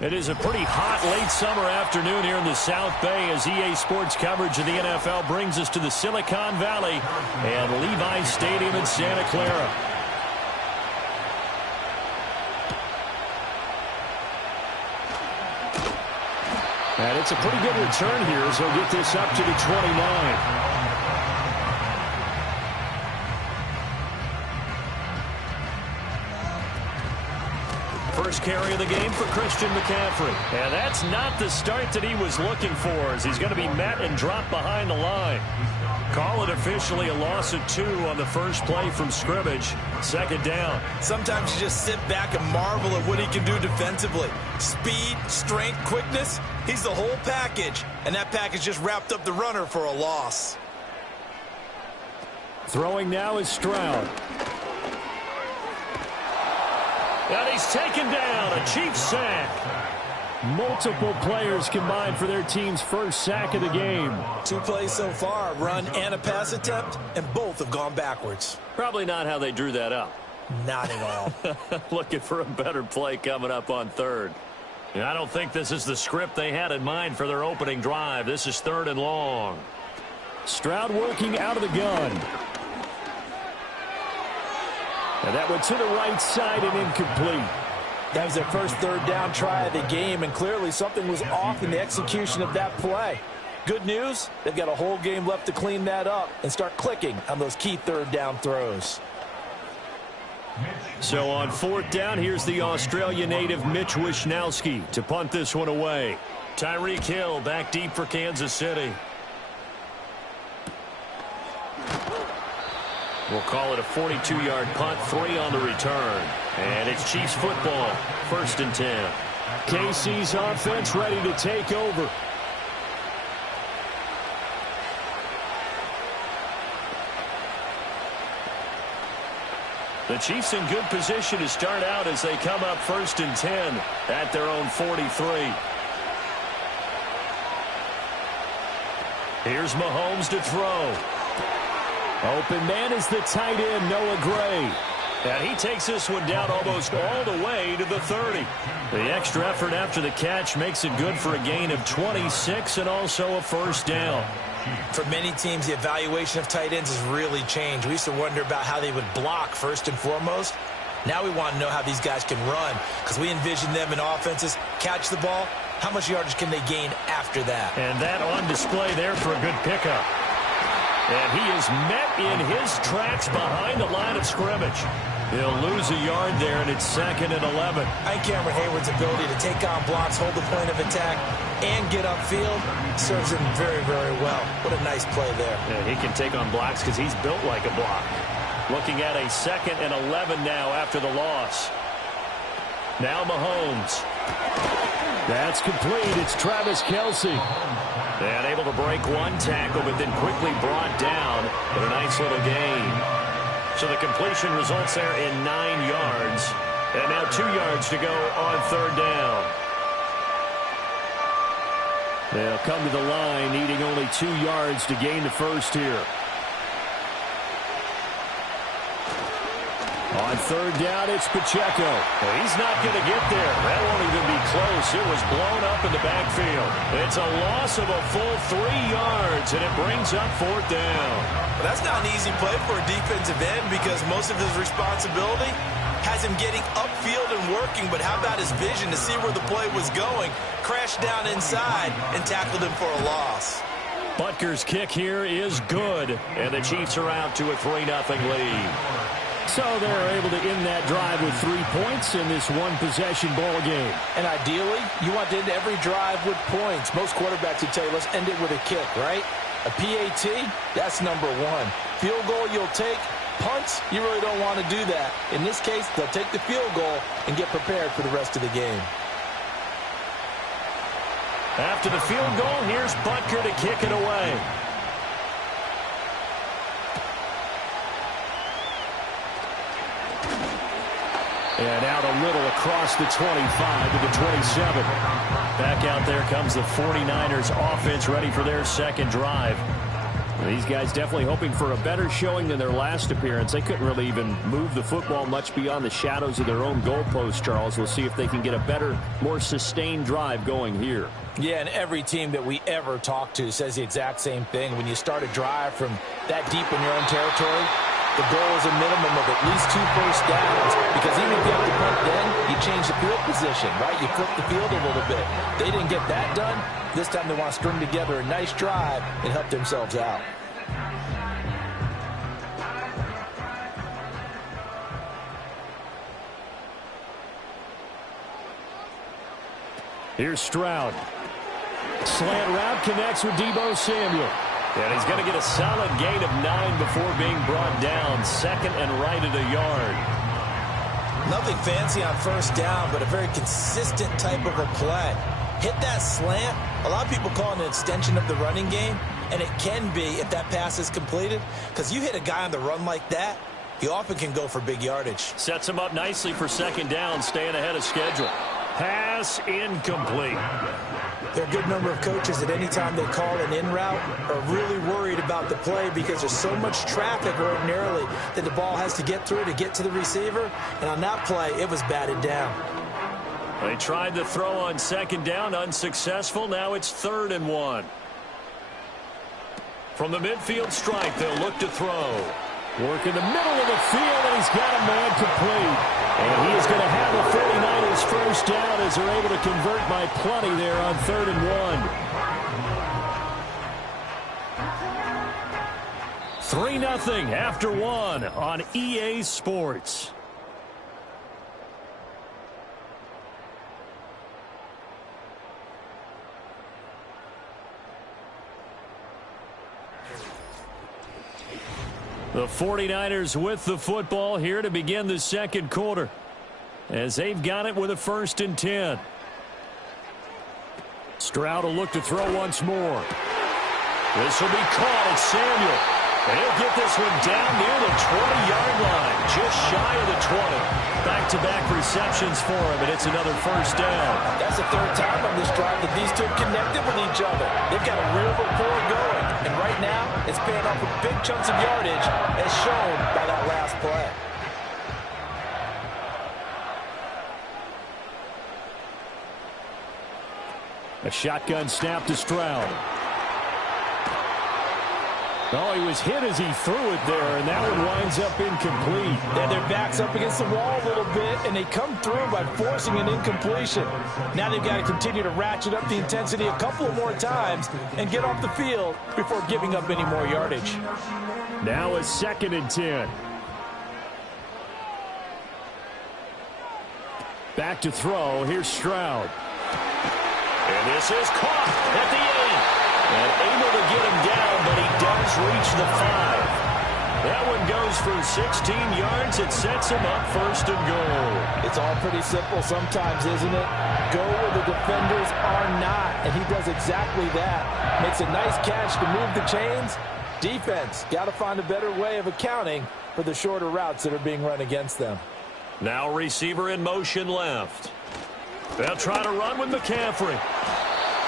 It is a pretty hot late summer afternoon here in the South Bay as EA Sports coverage of the NFL brings us to the Silicon Valley and Levi Stadium in Santa Clara. And it's a pretty good return here as he'll get this up to the 29. First carry of the game for Christian McCaffrey. And that's not the start that he was looking for as he's going to be met and dropped behind the line. Call it officially a loss of 2 on the first play from scrimmage. Second down. Sometimes you just sit back and marvel at what he can do defensively. Speed, strength, quickness. He's the whole package. And that package just wrapped up the runner for a loss. Throwing now is Stroud. And he's taken down, a Chiefs sack. Multiple players combined for their team's first sack of the game. 2 plays so far, run and a pass attempt, and both have gone backwards. Probably not how they drew that up. Not at all. Looking for a better play coming up on third. I don't think this is the script they had in mind for their opening drive. This is 3rd and long. Stroud working out of the gun. And that went to the right side and incomplete. That was their first 3rd down try of the game, and clearly something was off in the execution of that play. Good news, they've got a whole game left to clean that up and start clicking on those key 3rd down throws. So on 4th down, here's the Australia native Mitch Wishnowsky to punt this one away. Tyreek Hill back deep for Kansas City. We'll call it a 42-yard punt, 3 on the return. And it's Chiefs football, 1st and 10. KC's offense ready to take over. The Chiefs in good position to start out as they come up 1st and 10 at their own 43. Here's Mahomes to throw. Open man is the tight end, Noah Gray. And he takes this one down almost all the way to the 30. The extra effort after the catch makes it good for a gain of 26 and also a 1st down. For many teams, the evaluation of tight ends has really changed. We used to wonder about how they would block first and foremost. Now we want to know how these guys can run because we envision them in offenses, catch the ball. How much yardage can they gain after that? And that on display there for a good pickup. And he is met in his tracks behind the line of scrimmage. He'll lose a yard there, and it's 2nd and 11. I think Cameron Hayward's ability to take on blocks, hold the point of attack, and get upfield serves him very, very well. What a nice play there. And he can take on blocks because he's built like a block. Looking at a 2nd and 11 now after the loss. Now Mahomes. That's complete. It's Travis Kelce. And able to break one tackle, but then quickly brought down with a nice little gain. So the completion results there in 9 yards. And now 2 yards to go on 3rd down. They'll come to the line needing only 2 yards to gain the first here. On third down, it's Pacheco. Well, he's not going to get there. That won't even be close. It was blown up in the backfield. It's a loss of a full 3 yards, and it brings up fourth down. Well, that's not an easy play for a defensive end because most of his responsibility has him getting upfield and working, but how about his vision to see where the play was going, crashed down inside, and tackled him for a loss. Butker's kick here is good, and the Chiefs are out to a 3-0 lead. So they're able to end that drive with 3 points in this one-possession ball game. And ideally, you want to end every drive with points. Most quarterbacks would tell you, let's end it with a kick, right? A PAT, that's number 1. Field goal you'll take. Punts, you really don't want to do that. In this case, they'll take the field goal and get prepared for the rest of the game. After the field goal, here's Butker to kick it away. And out a little across the 25 to the 27. Back out there comes the 49ers offense ready for their second drive. These guys definitely hoping for a better showing than their last appearance. They couldn't really even move the football much beyond the shadows of their own goalpost, Charles. We'll see if they can get a better, more sustained drive going here. Yeah, and every team that we ever talk to says the exact same thing. When you start a drive from that deep in your own territory, the goal is a minimum of at least 2 first downs, because even if you have to punt then, you change the field position, right? You flip the field a little bit. They didn't get that done. This time they want to string together a nice drive and help themselves out. Here's Stroud. Slant route connects with Deebo Samuel. And he's going to get a solid gain of 9 before being brought down. Second and right at a yard. Nothing fancy on first down, but a very consistent type of a play. Hit that slant. A lot of people call it an extension of the running game, and it can be if that pass is completed, because you hit a guy on the run like that, he often can go for big yardage. Sets him up nicely for second down, staying ahead of schedule. Pass incomplete. There are a good number of coaches at any time they call an in route are really worried about the play because there's so much traffic ordinarily that the ball has to get through to get to the receiver. And on that play, it was batted down. They tried to throw on second down, unsuccessful. Now it's 3rd and 1. From the midfield stripe, they'll look to throw. Work in the middle of the field, and he's got a man complete. And he is going to have the 49ers first down as they're able to convert by plenty there on 3rd and 1. 3-0 after 1 on EA Sports. The 49ers with the football here to begin the second quarter, as they've got it with a 1st and 10. Stroud will look to throw once more. This will be caught. It's Samuel. And he'll get this one down near the 20-yard line, just shy of the 20. Back-to-back receptions for him, and it's another first down. That's the 3rd time on this drive that these two connected with each other. They've got a real rapport going, and right now it's paying off with big chunks of yardage, as shown by that last play. A shotgun snap to Stroud. Oh, he was hit as he threw it there, and that one winds up incomplete. And their back's up against the wall a little bit, and they come through by forcing an incompletion. Now they've got to continue to ratchet up the intensity a couple of more times and get off the field before giving up any more yardage. Now a 2nd and 10. Back to throw. Here's Stroud. And this is caught at the end. And able to get him down, but he does reach the 5. That one goes for 16 yards. It sets him up 1st and goal. It's all pretty simple sometimes, isn't it? Go where the defenders are not, and he does exactly that. Makes a nice catch to move the chains. Defense, got to find a better way of accounting for the shorter routes that are being run against them. Now receiver in motion left. They'll try to run with McCaffrey.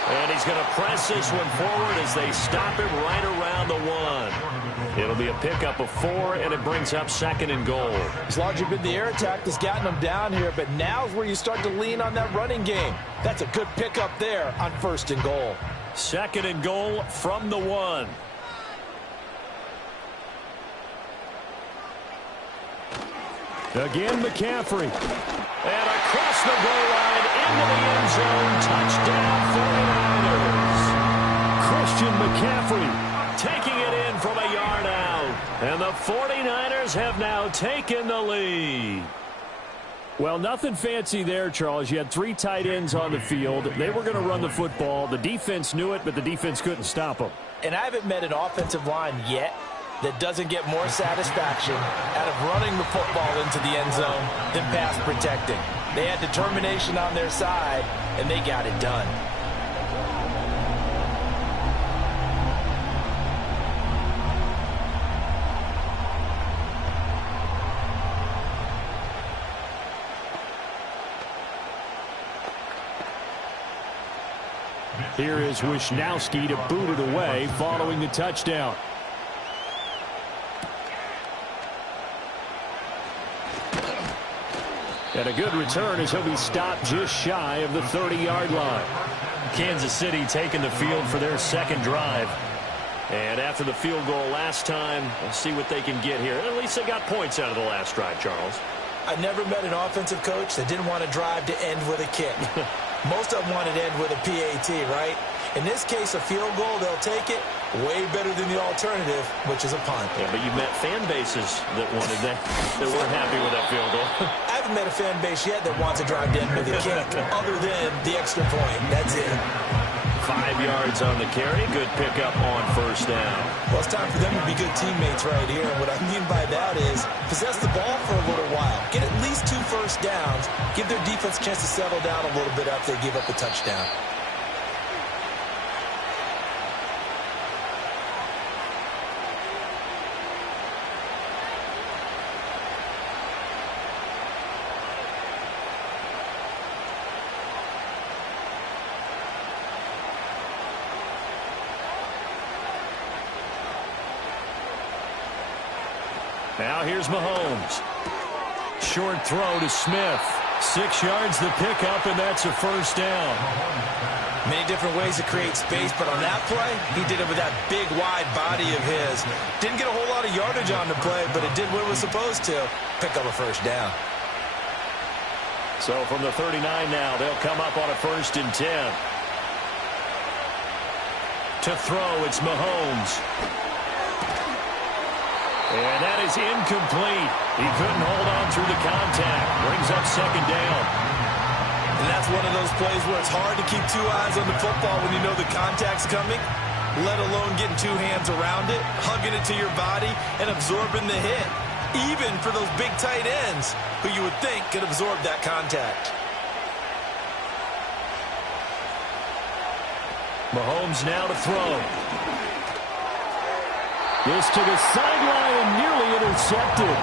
And he's going to press this one forward as they stop him right around the 1. It'll be a pickup of 4, and it brings up 2nd and goal. It's largely been the air attack that's gotten them down here, but now's where you start to lean on that running game. That's a good pickup there on 1st and goal. 2nd and goal from the 1. Again, McCaffrey. And across the goal line into the end zone. Touchdown, 49ers. Christian McCaffrey taking it in from a yard out. And the 49ers have now taken the lead. Well, nothing fancy there, Charles. You had 3 tight ends on the field. They were going to run the football. The defense knew it, but the defense couldn't stop them. And I haven't met an offensive line yet that doesn't get more satisfaction out of running the football into the end zone than pass protecting. They had determination on their side, and they got it done. Here is Wisnowski to boot it away following the touchdown. And a good return as he'll be stopped just shy of the 30-yard line. Kansas City taking the field for their 2nd drive. And after the field goal last time, we'll see what they can get here. At least they got points out of the last drive, Charles. I never met an offensive coach that didn't want to drive to end with a kick. Most of them wanted to end with a PAT, right? In this case, a field goal, they'll take it. Way better than the alternative, which is a punt. Yeah, but you met fan bases that wanted that, that weren't happy with that field goal. I haven't met a fan base yet that wants to drive to end with a kick, other than the extra point. That's it. 5 yards on the carry. Good pickup on 1st down. Well, it's time for them to be good teammates right here. And what I mean by that is possess the ball for a little while. Get at least 2 first downs. Give their defense a chance to settle down a little bit after they give up a touchdown. Now here's Mahomes. Short throw to Smith. 6 yards the pickup, and that's a 1st down. Many different ways to create space, but on that play, he did it with that big, wide body of his. Didn't get a whole lot of yardage on the play, but it did what it was supposed to. Pick up a 1st down. So from the 39 now, they'll come up on a 1st and 10. To throw, it's Mahomes. And that is incomplete. He couldn't hold on through the contact. Brings up 2nd down. And that's one of those plays where it's hard to keep 2 eyes on the football when you know the contact's coming, let alone getting 2 hands around it, hugging it to your body, and absorbing the hit. Even for those big tight ends who you would think could absorb that contact. Mahomes now to throw. This to the sideline and nearly intercepted.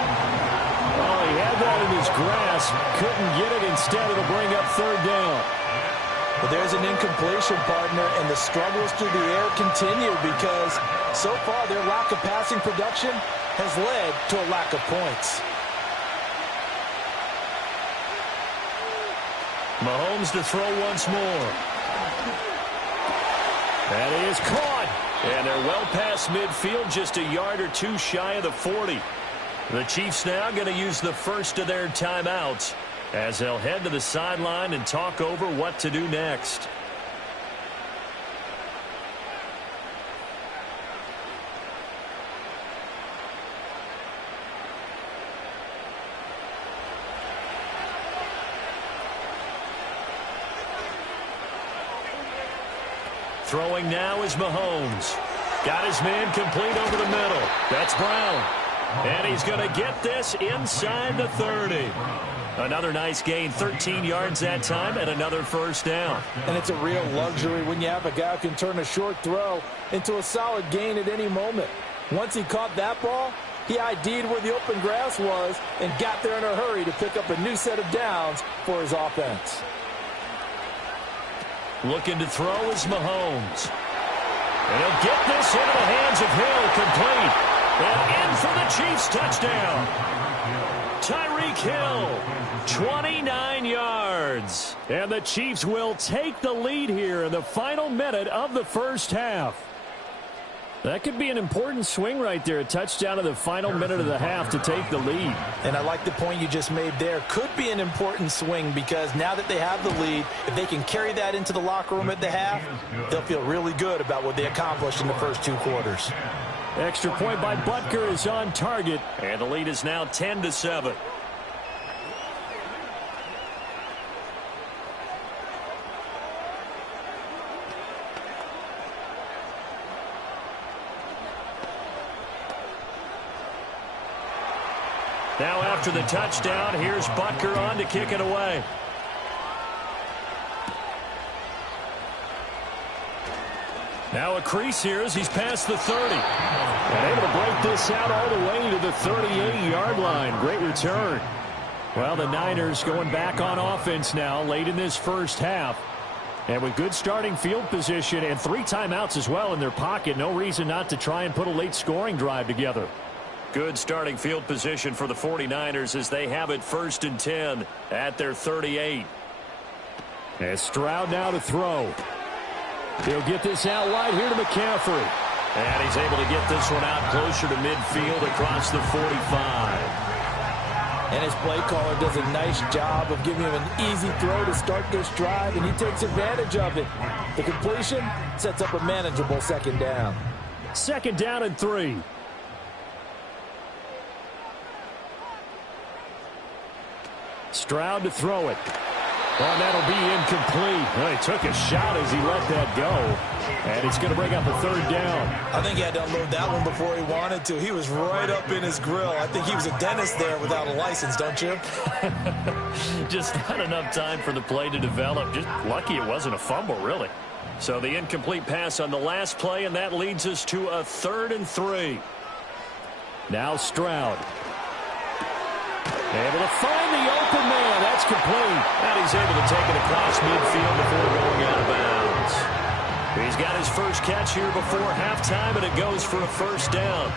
Oh, he had that in his grasp. Couldn't get it. Instead, it'll bring up 3rd down. But there's an incompletion, partner, and the struggles through the air continue because so far their lack of passing production has led to a lack of points. Mahomes to throw once more. And he is caught. And they're well past midfield, just a yard or 2 shy of the 40. The Chiefs now going to use the first of their timeouts as they'll head to the sideline and talk over what to do next. Throwing now is Mahomes. Got his man complete over the middle. That's Brown. And he's going to get this inside the 30. Another nice gain, 13 yards that time, and another 1st down. And it's a real luxury when you have a guy who can turn a short throw into a solid gain at any moment. Once he caught that ball, he ID'd where the open grass was and got there in a hurry to pick up a new set of downs for his offense. Looking to throw is Mahomes. And he'll get this into the hands of Hill, complete. And in for the Chiefs touchdown. Tyreek Hill, 29 yards. And the Chiefs will take the lead here in the final minute of the first half. That could be an important swing right there. A touchdown in the final minute of the half to take the lead. And I like the point you just made there. Could be an important swing because now that they have the lead, if they can carry that into the locker room at the half, they'll feel really good about what they accomplished in the first 2 quarters. Extra point by Butker is on target. And the lead is now 10-7. Now after the touchdown, here's Butker on to kick it away. Now a crease here as he's past the 30. And able to break this out all the way to the 38-yard line. Great return. Well, the Niners going back on offense now late in this first half. And with good starting field position and 3 timeouts as well in their pocket, no reason not to try and put a late scoring drive together. Good starting field position for the 49ers as they have it 1st and 10 at their 38. And Stroud now to throw. He'll get this out wide here to McCaffrey. And he's able to get this one out closer to midfield across the 45. And his play caller does a nice job of giving him an easy throw to start this drive, and he takes advantage of it. The completion sets up a manageable 2nd down. 2nd down and 3. Stroud to throw it. Well, that'll be incomplete. Well, he took a shot as he let that go. And it's going to bring up a 3rd down. I think he had to unload that one before he wanted to. He was right up in his grill. I think he was a dentist there without a license, don't you? Just not enough time for the play to develop. Just lucky it wasn't a fumble, really. So the incomplete pass on the last play, and that leads us to a 3rd and 3. Now Stroud. Able to find the open man. That's complete. And he's able to take it across midfield before going out of bounds. He's got his first catch here before halftime, and it goes for a 1st down.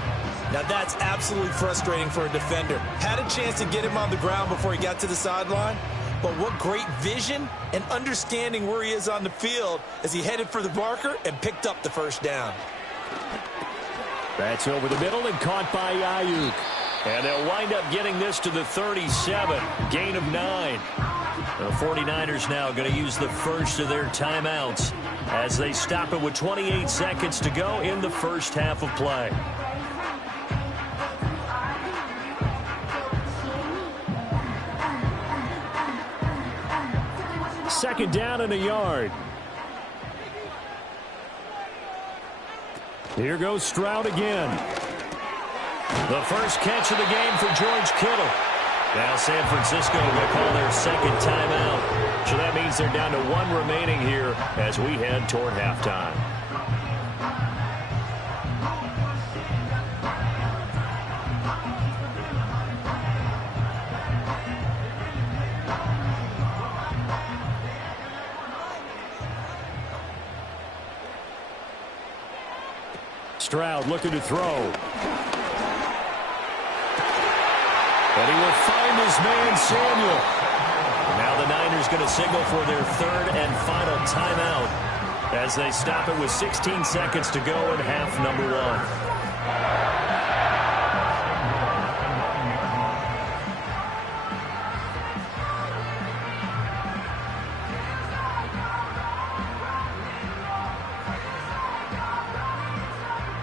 Now that's absolutely frustrating for a defender. Had a chance to get him on the ground before he got to the sideline, but what great vision and understanding where he is on the field as he headed for the marker and picked up the 1st down. That's over the middle and caught by Ayuk. And they'll wind up getting this to the 37. Gain of 9. The 49ers now going to use the first of their timeouts as they stop it with 28 seconds to go in the first half of play. Second down and a yard. Here goes Stroud again. The first catch of the game for George Kittle. Now San Francisco will call their 2nd timeout. So that means they're down to 1 remaining here as we head toward halftime. Stroud looking to throw. And he will find his man, Samuel. Now the Niners going to signal for their 3rd and final timeout as they stop it with 16 seconds to go in half number 1.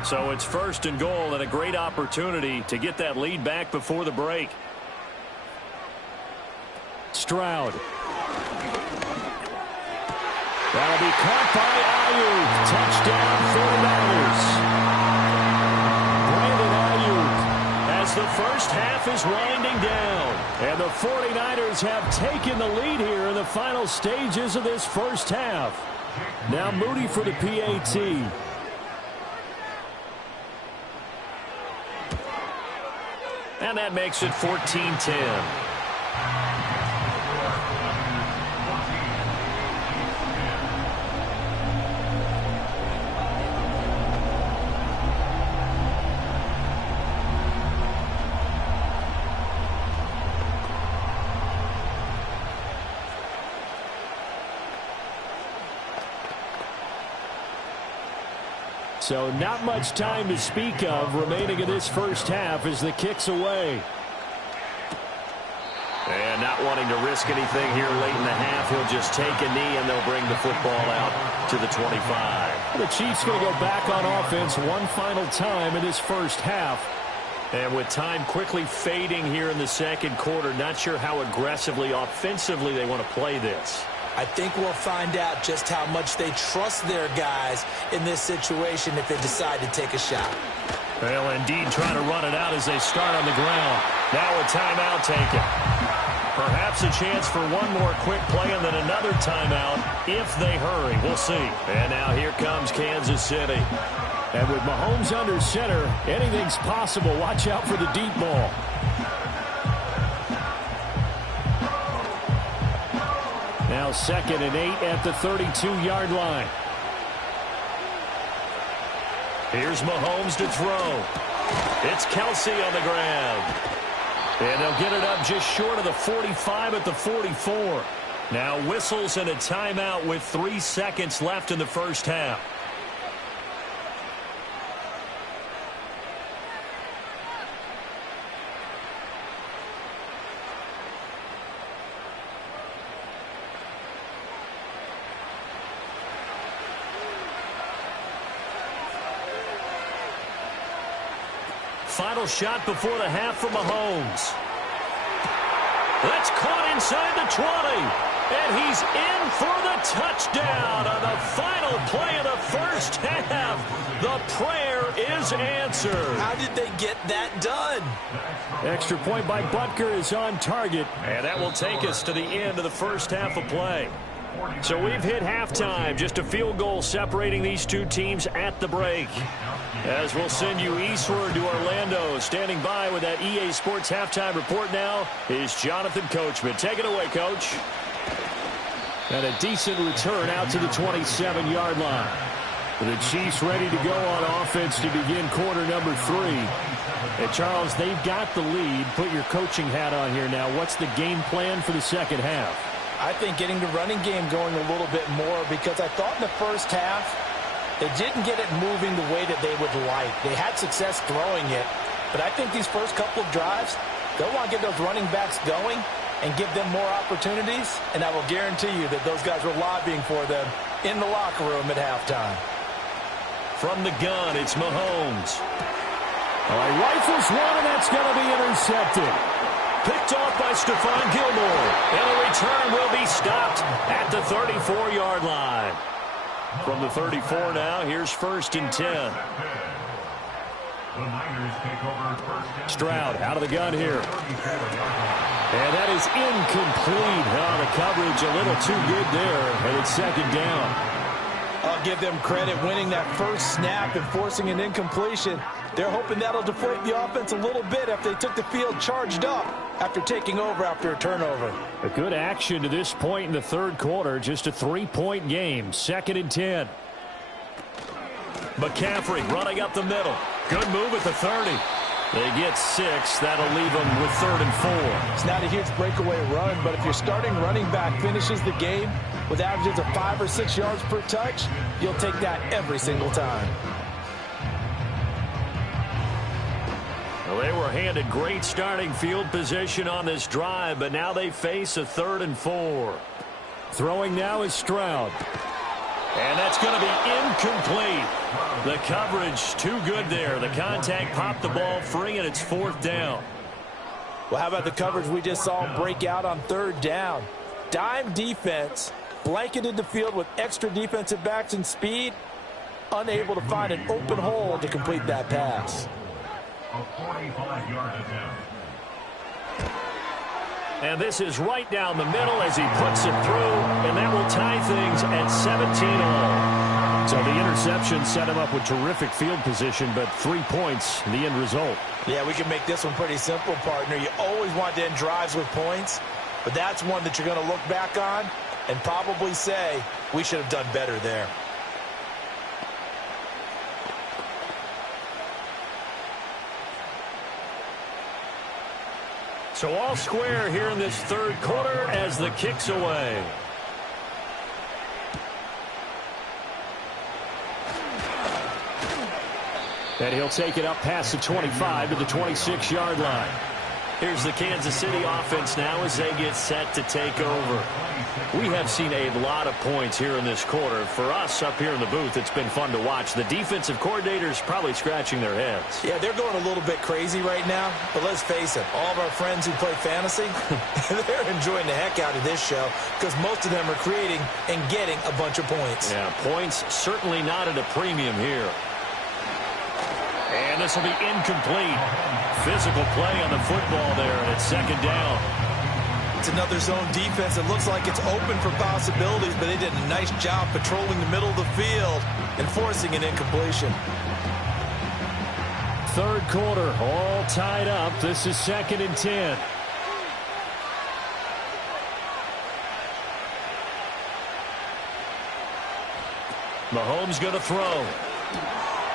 So it's 1st and goal and a great opportunity to get that lead back before the break. Stroud. That'll be caught by Ayuk. Touchdown 49ers. Brandon Ayuk as the first half is winding down. And the 49ers have taken the lead here in the final stages of this first half. Now Moody for the PAT. And that makes it 14-10. So not much time to speak of remaining in this first half as the kick's away. And not wanting to risk anything here late in the half, he'll just take a knee and they'll bring the football out to the 25. The Chiefs going to go back on offense one final time in this first half. And with time quickly fading here in the second quarter, not sure how aggressively, offensively they want to play this. I think we'll find out just how much they trust their guys in this situation if they decide to take a shot. Well, indeed, trying to run it out as they start on the ground. Now a timeout taken. Perhaps a chance for one more quick play and then another timeout if they hurry. We'll see. And now here comes Kansas City. And with Mahomes under center, anything's possible. Watch out for the deep ball. Now 2nd and 8 at the 32-yard line. Here's Mahomes to throw. It's Kelsey on the ground. And they'll get it up just short of the 45 at the 44. Now whistles and a timeout with 3 seconds left in the first half. Final shot before the half from Mahomes. That's caught inside the 20. And he's in for the touchdown on the final play of the first half. The prayer is answered. How did they get that done? Extra point by Butker is on target. And that will take us to the end of the first half of play. So we've hit halftime. Just a field goal separating these two teams at the break. As we'll send you eastward to Orlando. Standing by with that EA Sports halftime report now is Jonathan Coachman. Take it away, Coach. And a decent return out to the 27-yard line. The Chiefs ready to go on offense to begin quarter number 3. And Charles, they've got the lead. Put your coaching hat on here now. What's the game plan for the second half? I think getting the running game going a little bit more, because I thought in the first half they didn't get it moving the way that they would like. They had success throwing it, but I think these first couple of drives, they'll want to get those running backs going and give them more opportunities, and I will guarantee you that those guys were lobbying for them in the locker room at halftime. From the gun, it's Mahomes. All right, rifles one, and that's going to be intercepted. Picked off by Stephon Gilmore. And the return will be stopped at the 34-yard line. From the 34 now, here's 1st and 10. Stroud out of the gun here. And that is incomplete. Oh, the coverage a little too good there, and it's 2nd down. I'll give them credit winning that first snap and forcing an incompletion. They're hoping that'll deflate the offense a little bit if they took the field charged up after taking over after a turnover. A good action to this point in the third quarter. Just a 3-point game. 2nd and 10. McCaffrey running up the middle. Good move at the 30. They get 6. That'll leave them with 3rd and 4. It's not a huge breakaway run, but if your starting running back finishes the game with averages of 5 or 6 yards per touch, you'll take that every single time. Well, they were handed great starting field position on this drive, but now they face a 3rd and 4. Throwing now is Stroud. And that's going to be incomplete. The coverage too good there. The contact popped the ball free, and it's 4th down. Well, how about the coverage we just saw break out on 3rd down? Dime defense, blanketed the field with extra defensive backs and speed, unable to find an open hole to complete that pass. A 45-yard attempt. And this is right down the middle as he puts it through, and that will tie things at 17-all. So the interception set him up with terrific field position, but 3 points, the end result. Yeah, we can make this one pretty simple, partner. You always want to end drives with points, but that's one that you're going to look back on and probably say, we should have done better there. So all square here in this third quarter as the kick's away. And he'll take it up past the 25 to the 26-yard line. Here's the Kansas City offense now as they get set to take over. We have seen a lot of points here in this quarter. For us up here in the booth, it's been fun to watch. The defensive coordinators probably scratching their heads. Yeah, they're going a little bit crazy right now. But let's face it, all of our friends who play fantasy, they're enjoying the heck out of this show because most of them are creating and getting a bunch of points. Yeah, points certainly not at a premium here. And this will be incomplete. Physical play on the football there, and it's second down. It's another zone defense. It looks like it's open for possibilities, but they did a nice job patrolling the middle of the field and forcing an incompletion. Third quarter, all tied up. This is 2nd and 10. Mahomes going to throw.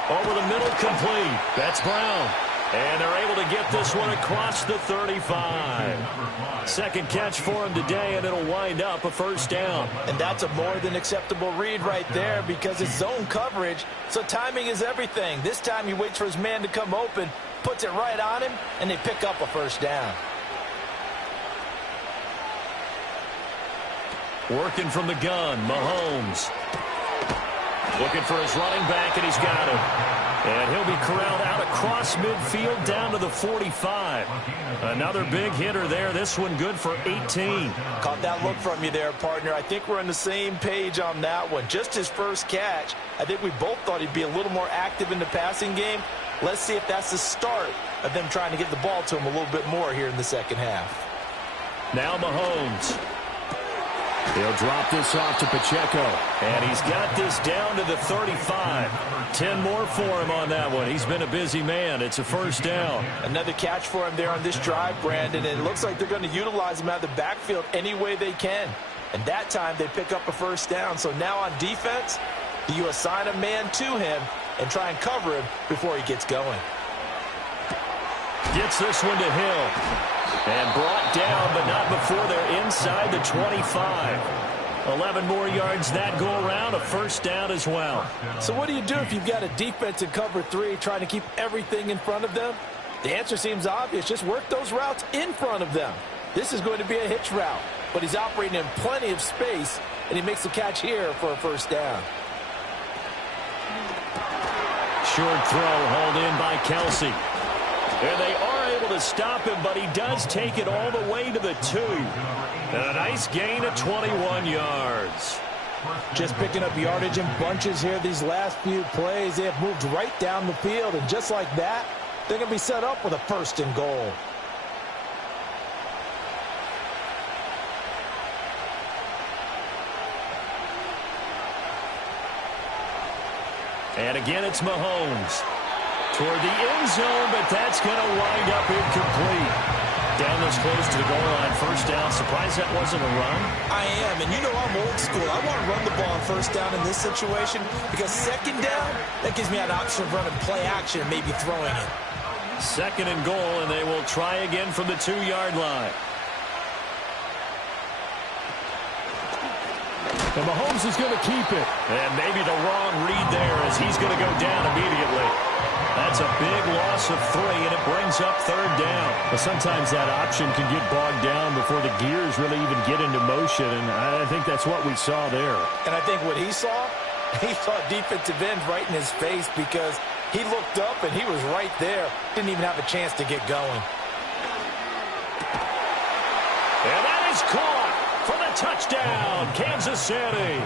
Over the middle, complete. That's Brown. And they're able to get this one across the 35. Second catch for him today, and it'll wind up a first down. And that's a more than acceptable read right there because it's zone coverage, so timing is everything. This time he waits for his man to come open, puts it right on him, and they pick up a first down. Working from the gun, Mahomes. Looking for his running back, and he's got him. And he'll be corralled out across midfield down to the 45. Another big hitter there. This one good for 18. Caught that look from you there, partner. I think we're on the same page on that one. Just his first catch. I think we both thought he'd be a little more active in the passing game. Let's see if that's the start of them trying to get the ball to him a little bit more here in the second half. Now Mahomes. He'll drop this off to Pacheco. And he's got this down to the 35. 10 more for him on that one. He's been a busy man. It's a first down. Another catch for him there on this drive, Brandon. And it looks like they're going to utilize him out of the backfield any way they can. And that time they pick up a first down. So now on defense, you assign a man to him and try and cover him before he gets going. Gets this one to Hill. And brought down, but not before they're inside the 25. 11 more yards that go around, a first down as well. So what do you do if you've got a defense in cover 3 trying to keep everything in front of them? The answer seems obvious. Just work those routes in front of them. This is going to be a hitch route, but he's operating in plenty of space, and he makes the catch here for a first down. Short throw hauled in by Kelsey. And they are able to stop him, but he does take it all the way to the 2. And a nice gain of 21 yards. Just picking up yardage in bunches here these last few plays. They have moved right down the field, and just like that, they're going to be set up with a first and goal. And again, it's Mahomes. Toward the end zone, but that's going to wind up incomplete. Down this close to the goal line, first down. Surprised that wasn't a run? I am, and you know I'm old school. I want to run the ball on first down in this situation because second down, that gives me an option of running play action and maybe throwing it. Second and goal, and they will try again from the 2-yard line. And Mahomes is going to keep it. And maybe the wrong read there as he's going to go down immediately. That's a big loss of 3, and it brings up third down. But sometimes that option can get bogged down before the gears really even get into motion, and I think that's what we saw there. And I think what he saw defensive end right in his face because he looked up and he was right there. Didn't even have a chance to get going. And that is caught for the touchdown, Kansas City.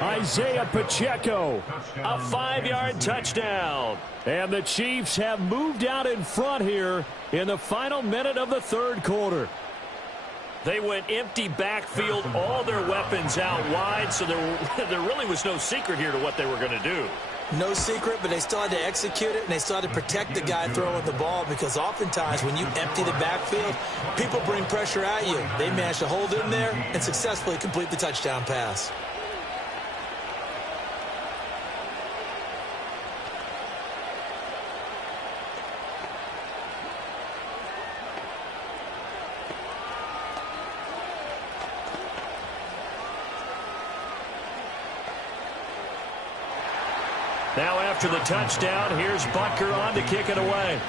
Isaiah Pacheco, a 5-yard touchdown. And the Chiefs have moved out in front here in the final minute of the third quarter. They went empty backfield, all their weapons out wide, so there really was no secret here to what they were going to do. No secret, but they still had to execute it, and they still had to protect the guy throwing the ball because oftentimes when you empty the backfield, people bring pressure at you. They managed to hold in there and successfully complete the touchdown pass. Now after the touchdown, here's Butker on to kick it away.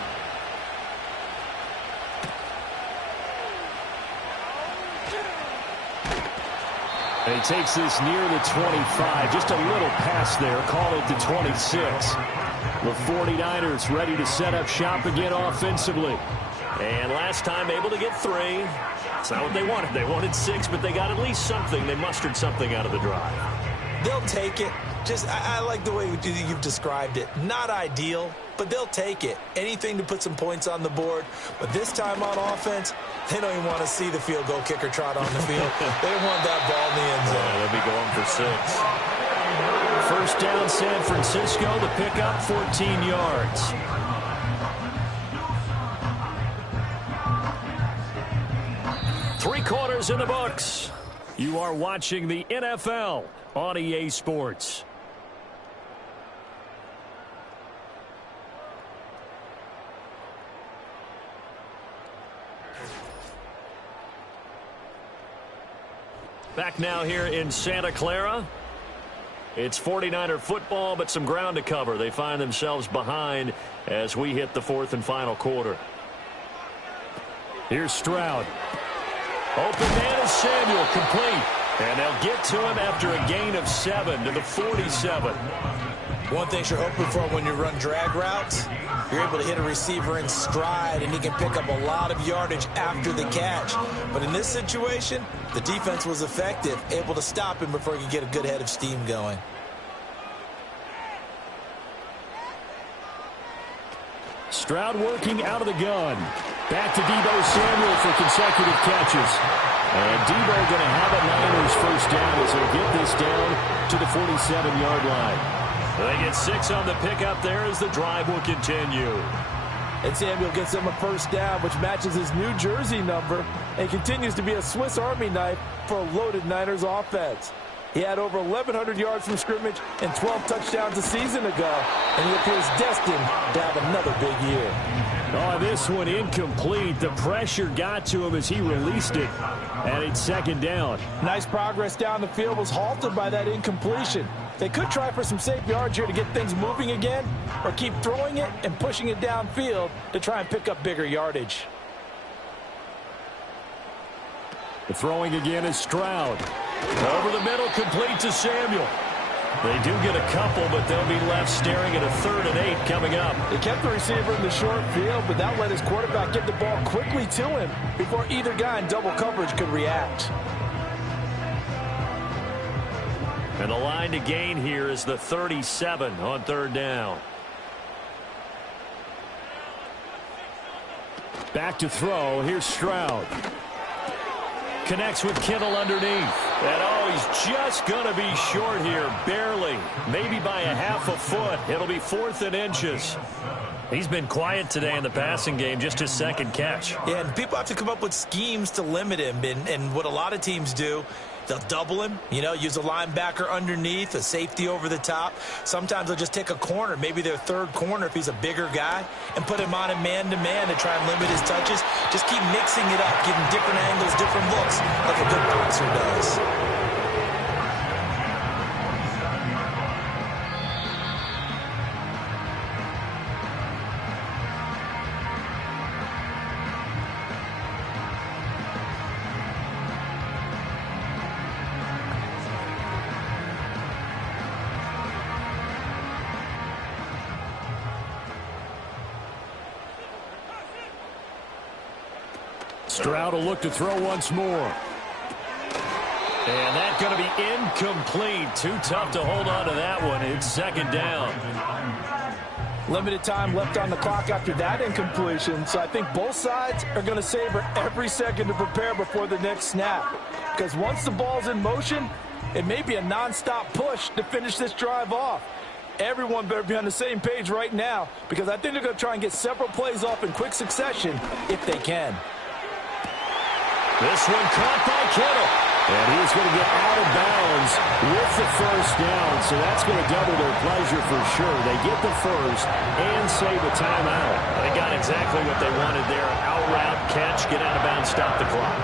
And he takes this near the 25. Just a little pass there. Call it the 26. The 49ers ready to set up shop again offensively. And last time able to get 3. It's not what they wanted. They wanted 6, but they got at least something. They mustered something out of the drive. They'll take it. I like the way you've described it. Not ideal, but they'll take it. Anything to put some points on the board. But this time on offense, they don't even want to see the field goal kicker trot on the field. They want that ball in the end zone. Yeah, they'll be going for 6. First down, San Francisco. The pickup, 14 yards. Three quarters in the books. You are watching the NFL on EA Sports. Back now here in Santa Clara. It's 49er football, but some ground to cover. They find themselves behind as we hit the 4th and final quarter. Here's Stroud. Open man is Samuel, complete. And they'll get to him after a gain of 7 to the 47. One thing you're hoping for when you run drag routes, you're able to hit a receiver in stride, and he can pick up a lot of yardage after the catch. But in this situation, the defense was effective, able to stop him before he could get a good head of steam going. Stroud working out of the gun. Back to Deebo Samuel for consecutive catches. And Deebo going to have a Niners first down as he'll get this down to the 47-yard line. They get 6 on the pickup there as the drive will continue. And Samuel gets him a first down, which matches his New Jersey number and continues to be a Swiss Army knife for a loaded Niners offense. He had over 1,100 yards from scrimmage and 12 touchdowns a season ago, and he appears destined to have another big year. Oh, this one incomplete. The pressure got to him as he released it, and it's second down. Nice progress down the field was halted by that incompletion. They could try for some safe yards here to get things moving again, or keep throwing it and pushing it downfield to try and pick up bigger yardage. The throwing again is Stroud. Over the middle, complete to Samuel. They do get a couple, but they'll be left staring at a 3rd and 8 coming up. They kept the receiver in the short field, but that let his quarterback get the ball quickly to him before either guy in double coverage could react. And the line to gain here is the 37 on 3rd down. Back to throw. Here's Stroud. Connects with Kittle underneath. And oh, he's just going to be short here. Barely. Maybe by a half a foot. It'll be 4th and inches. He's been quiet today in the passing game, just his 2nd catch. Yeah, and people have to come up with schemes to limit him. And what a lot of teams do, they'll double him, use a linebacker underneath, a safety over the top. Sometimes they'll just take a corner, maybe their 3rd corner if he's a bigger guy, and put him on a man-to-man to try and limit his touches. Just keep mixing it up, giving different angles, different looks, like a good boxer does. Stroud will look to throw once more. And that's going to be incomplete. Too tough to hold on to that one. It's 2nd down. Limited time left on the clock after that incompletion, so I think both sides are going to savor every second to prepare before the next snap. Because once the ball's in motion, it may be a nonstop push to finish this drive off. Everyone better be on the same page right now, because I think they're going to try and get several plays off in quick succession if they can. This one caught by Kittle. And he's going to get out of bounds with the first down. So that's going to double their pleasure for sure. They get the first and save a timeout. They got exactly what they wanted there. Out route, catch, get out of bounds, stop the clock.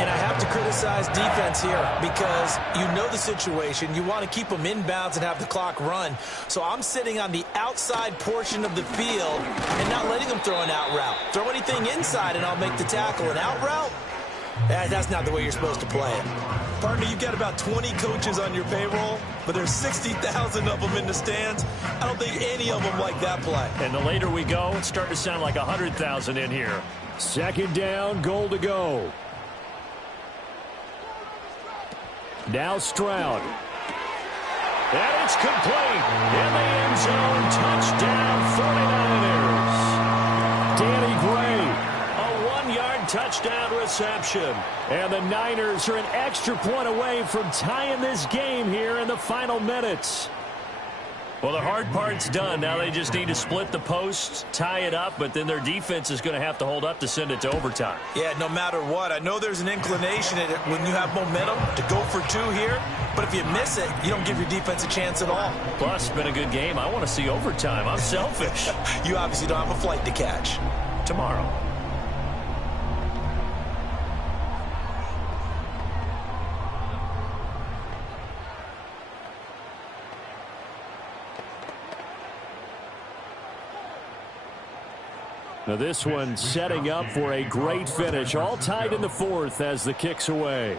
And I have to criticize defense here because you know the situation. You want to keep them inbounds and have the clock run. So I'm sitting on the outside portion of the field and not letting them throw an out route. Throw anything inside and I'll make the tackle. An out route? That's not the way you're supposed to play it. Partner, you've got about 20 coaches on your payroll, but there's 60,000 of them in the stands. I don't think any of them like that play. And the later we go, it's starting to sound like 100,000 in here. Second down, goal to go. Now Stroud. And it's complete. In the end zone, touchdown 49ers. Danny Gray. A 1-yard touchdown reception. And the Niners are an extra point away from tying this game here in the final minutes. Well, the hard part's done. Now they just need to split the posts, tie it up, but then their defense is going to have to hold up to send it to overtime. Yeah, no matter what. I know there's an inclination in it when you have momentum to go for 2 here, but if you miss it, you don't give your defense a chance at all. Plus, it's been a good game. I want to see overtime. I'm selfish. You obviously don't have a flight to catch. Tomorrow. Now this one setting up for a great finish. All tied in the fourth as the kick's away.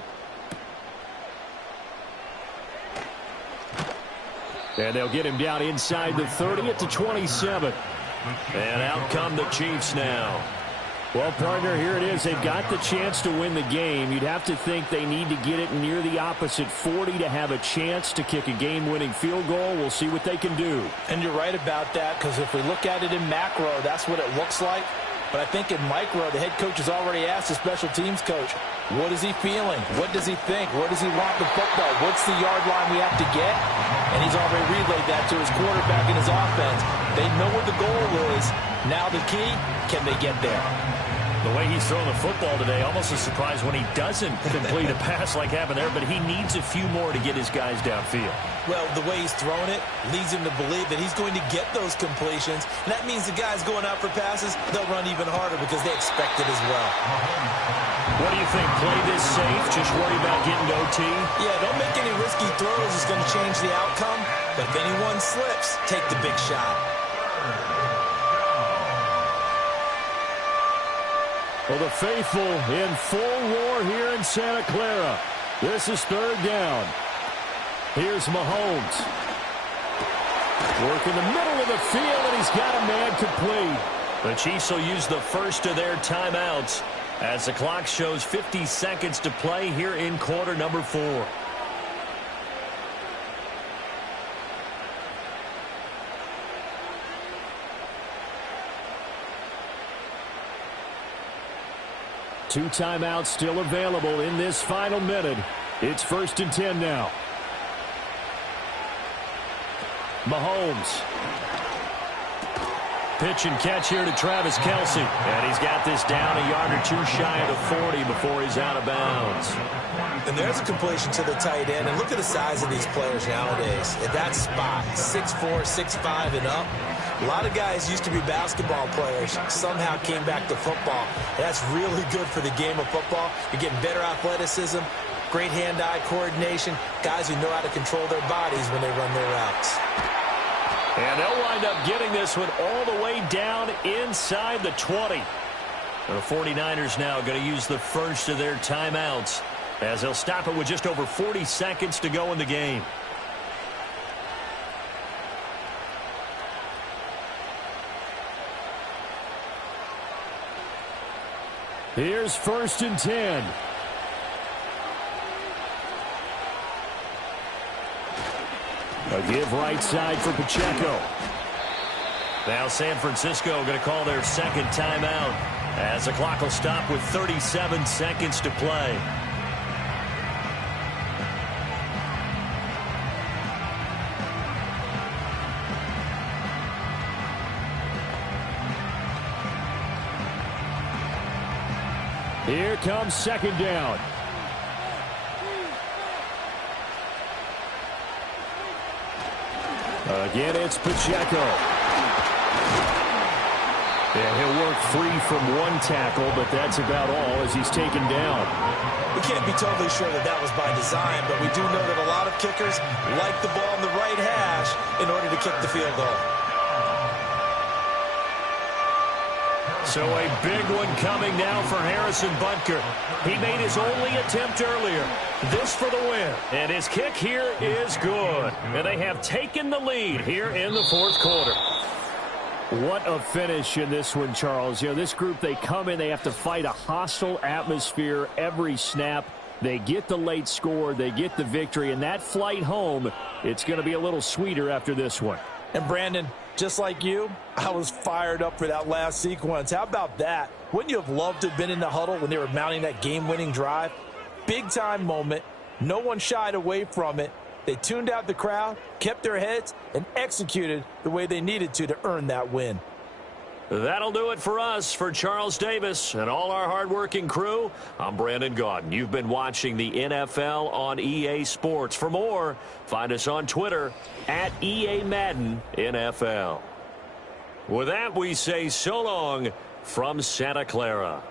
And they'll get him down inside the 30 at the 27. And out come the Chiefs now. Well, partner, here it is. They've got the chance to win the game. You'd have to think they need to get it near the opposite 40 to have a chance to kick a game-winning field goal. We'll see what they can do. And you're right about that, because if we look at it in macro, that's what it looks like. But I think in micro, the head coach has already asked the special teams coach, what is he feeling? What does he think? Where does he want the football? What's the yard line we have to get? And he's already relayed that to his quarterback and his offense. They know what the goal is. Now the key, can they get there? The way he's throwing the football today, almost a surprise when he doesn't complete a pass like happened there, but he needs a few more to get his guys downfield. Well, the way he's throwing it leads him to believe that he's going to get those completions. And that means the guys going out for passes, they'll run even harder because they expect it as well. What do you think? Play this safe? Just worry about getting to OT? Yeah, don't make any risky throws. It's going to change the outcome. But if anyone slips, take the big shot. Well, the faithful in full roar here in Santa Clara. This is third down. Here's Mahomes. Work in the middle of the field, and he's got a man complete. The Chiefs will use the first of their timeouts as the clock shows 50 seconds to play here in quarter number 4. Two timeouts still available in this final minute. It's 1st and 10 now. Mahomes. Pitch and catch here to Travis Kelce. And he's got this down a yard or 2 shy of the 40 before he's out of bounds. And there's a completion to the tight end. And look at the size of these players nowadays. At that spot, 6'4", 6'5", and up. A lot of guys used to be basketball players, somehow came back to football. And that's really good for the game of football. You're getting better athleticism, great hand-eye coordination, guys who know how to control their bodies when they run their routes. And they'll wind up getting this one all the way down inside the 20. The 49ers now going to use the first of their timeouts as they'll stop it with just over 40 seconds to go in the game. Here's 1st and 10. A give right side for Pacheco. Now San Francisco going to call their second timeout as the clock will stop with 37 seconds to play. Here comes second down. Again, it's Pacheco. Yeah, he'll work free from one tackle, but that's about all as he's taken down. We can't be totally sure that that was by design, but we do know that a lot of kickers like the ball in the right hash in order to kick the field goal. So a big one coming now for Harrison Butker. He made his only attempt earlier. This for the win. And his kick here is good. And they have taken the lead here in the fourth quarter. What a finish in this one, Charles. You know, this group, they come in, they have to fight a hostile atmosphere every snap. They get the late score, they get the victory, and that flight home, it's going to be a little sweeter after this one. And Brandon, just like you, I was fired up for that last sequence. How about that? Wouldn't you have loved to have been in the huddle when they were mounting that game-winning drive? Big-time moment. No one shied away from it. They tuned out the crowd, kept their heads, and executed the way they needed to earn that win. That'll do it for us. For Charles Davis and all our hardworking crew, I'm Brandon Gaudin. You've been watching the NFL on EA Sports. For more, find us on Twitter at EA Madden NFL. With that, we say so long from Santa Clara.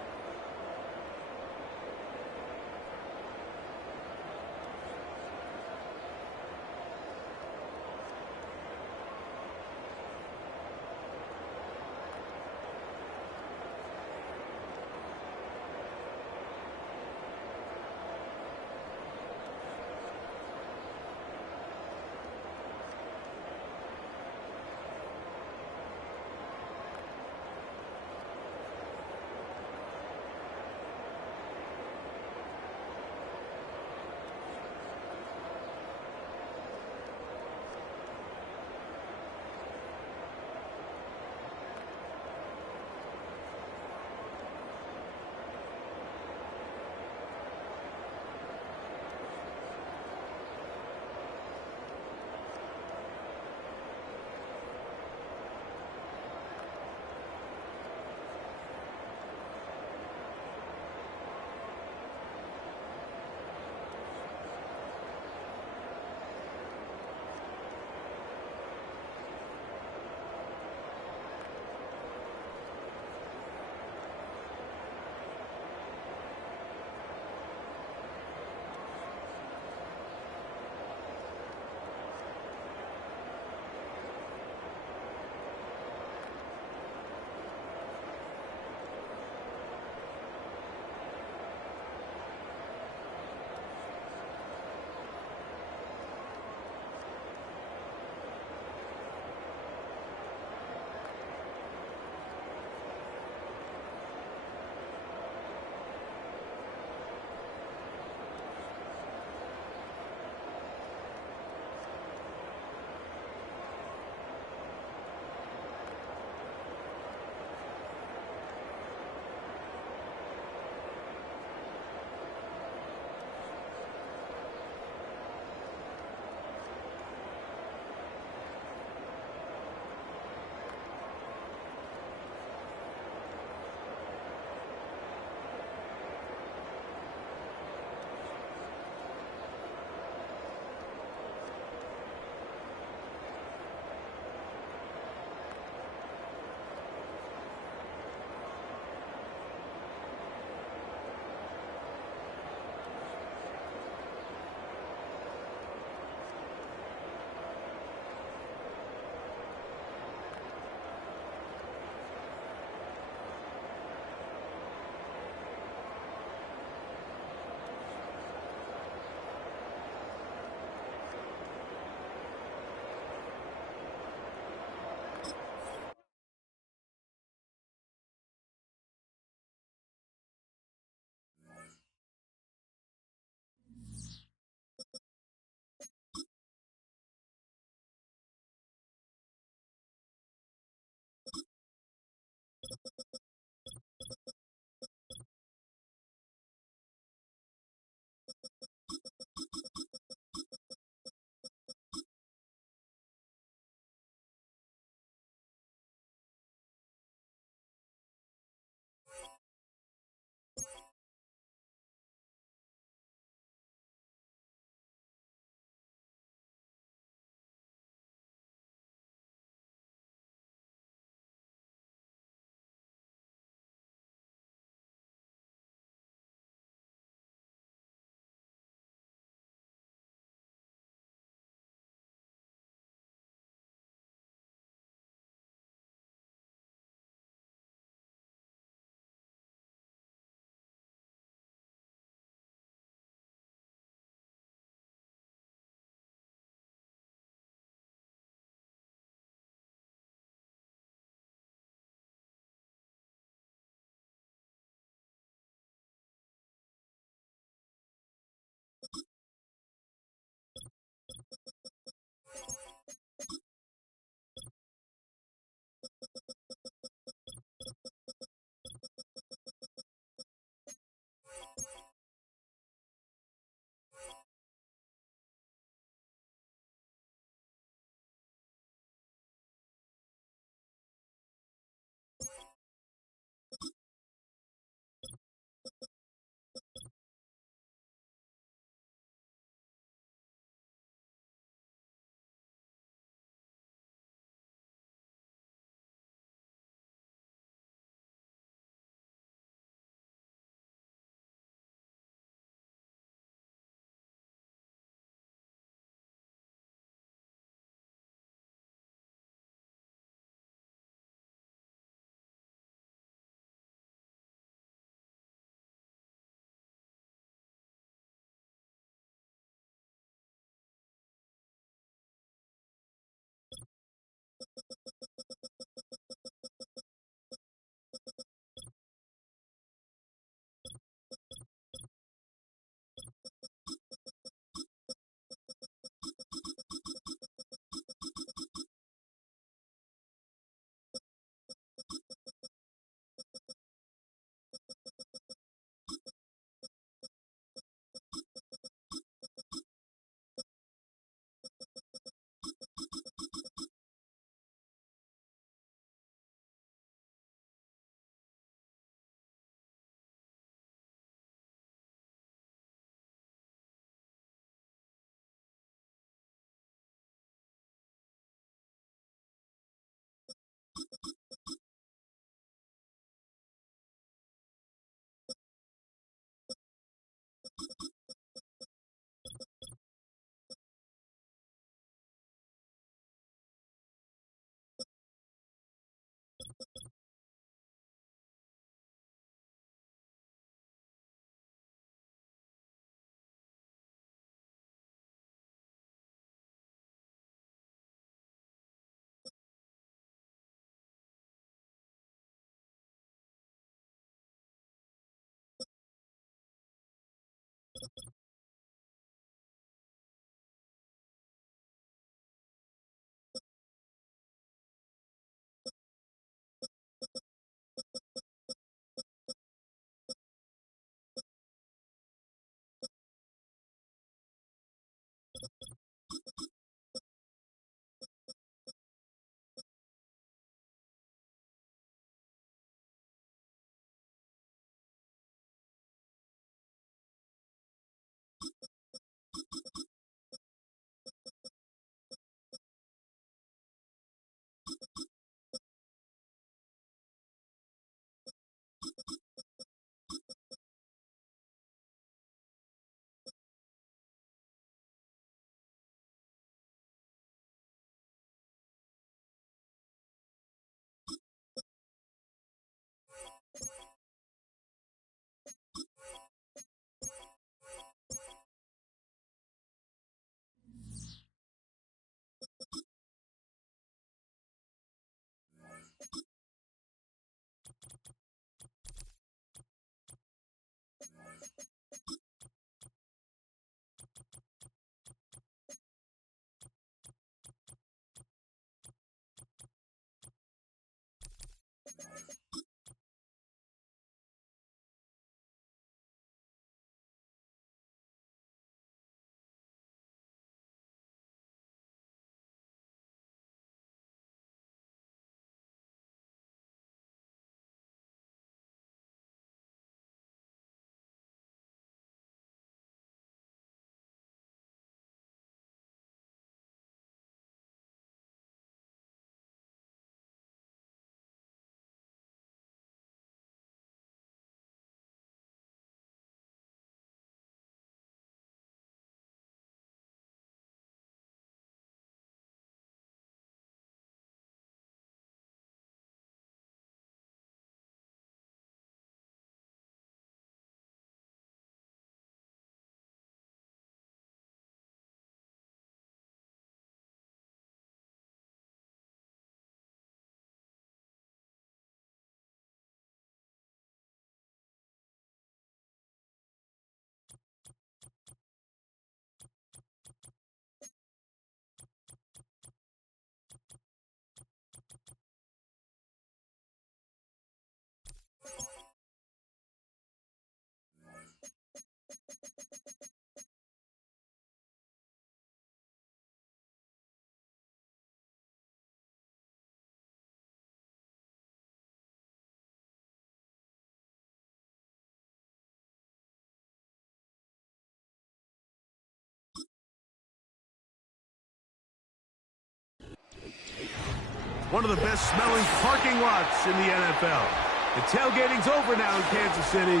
one of the best smelling parking lots in the NFL. The tailgating's over now in Kansas City.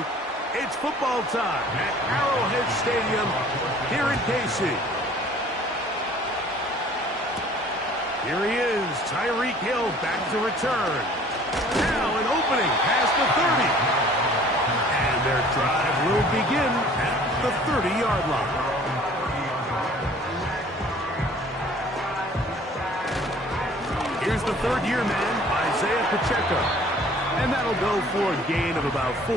It's football time at Arrowhead Stadium here in KC. Here he is, Tyreek Hill back to return. Now an opening past the 30. And their drive will begin at the 30-yard line. Here's the third-year man, Isaiah Pacheco. And that'll go for a gain of about 4.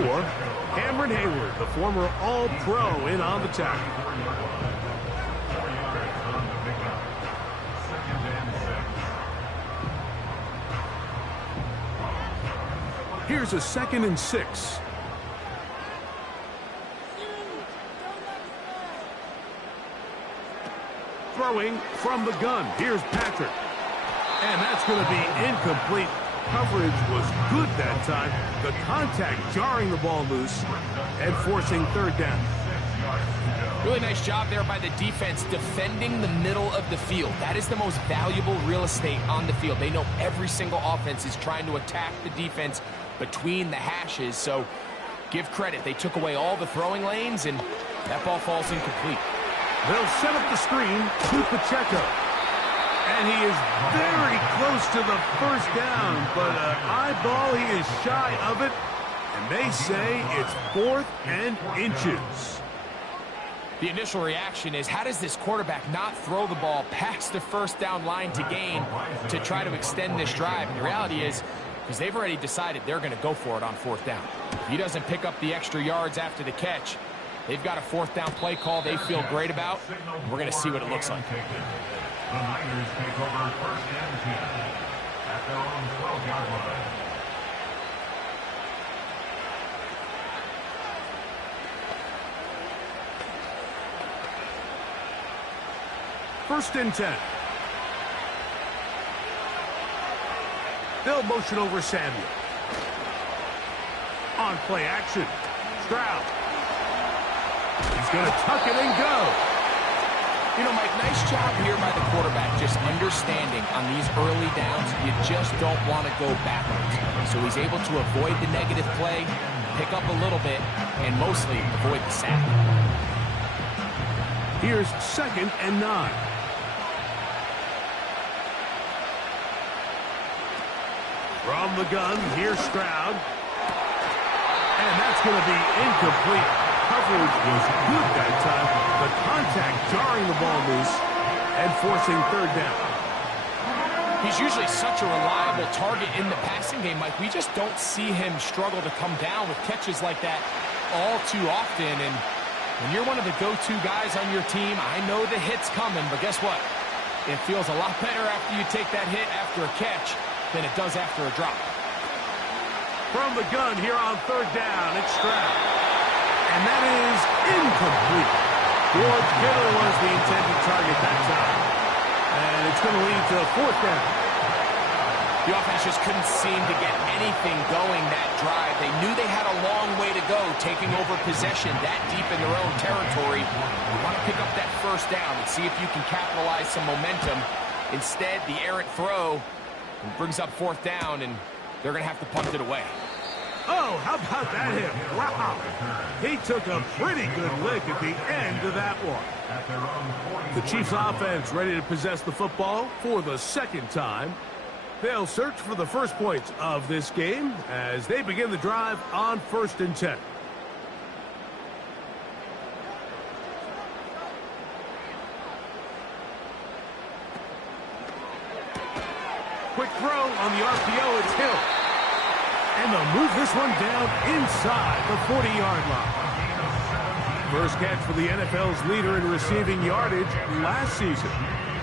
Cameron Hayward, the former All-Pro, in on the tackle. Here's a 2nd and 6. Throwing from the gun. Here's Patrick. And that's going to be incomplete. Coverage was good that time. The contact jarring the ball loose and forcing 3rd down. Really nice job there by the defense defending the middle of the field. That is the most valuable real estate on the field. They know every single offense is trying to attack the defense between the hashes. So give credit. They took away all the throwing lanes, and that ball falls incomplete. They'll set up the screen to Pacheco. And he is very close to the 1st down, but an eyeball, he is shy of it. And they say it's 4th and inches. The initial reaction is, how does this quarterback not throw the ball past the 1st down line to gain to try to extend this drive? And the reality is, because they've already decided they're going to go for it on 4th down. If he doesn't pick up the extra yards after the catch, they've got a 4th down play call they feel great about. We're going to see what it looks like. The Niners take over 1st and 10 at their own 12-yard line. First and 10. They'll motion over Samuel. On play action. Stroud. He's going to tuck it and go. You know, Mike, nice job here by the quarterback, just understanding on these early downs, you just don't want to go backwards. So he's able to avoid the negative play, pick up a little bit, and mostly avoid the sack. Here's 2nd and 9. From the gun, here's Stroud. And that's going to be incomplete. Coverage was good that time. The contact jarring the ball loose and forcing 3rd down. He's usually such a reliable target in the passing game, Mike. We just don't see him struggle to come down with catches like that all too often. And when you're one of the go-to guys on your team, I know the hit's coming, but guess what? It feels a lot better after you take that hit after a catch than it does after a drop. From the gun here on 3rd down, it's Stroud. And that is incomplete. George Kittle was the intended target that time. And it's going to lead to 4th down. The offense just couldn't seem to get anything going that drive. They knew they had a long way to go, taking over possession that deep in their own territory. You want to pick up that 1st down and see if you can capitalize some momentum. Instead, the errant throw brings up 4th down, and they're going to have to punt it away. Oh, how about that hit? Wow. He took a pretty good lick at the end of that one. The Chiefs offense ready to possess the football for the 2nd time. They'll search for the first points of this game as they begin the drive on 1st and 10. Quick throw on the RPO, it's Hill. And they'll move this one down inside the 40-yard line. First catch for the NFL's leader in receiving yardage last season.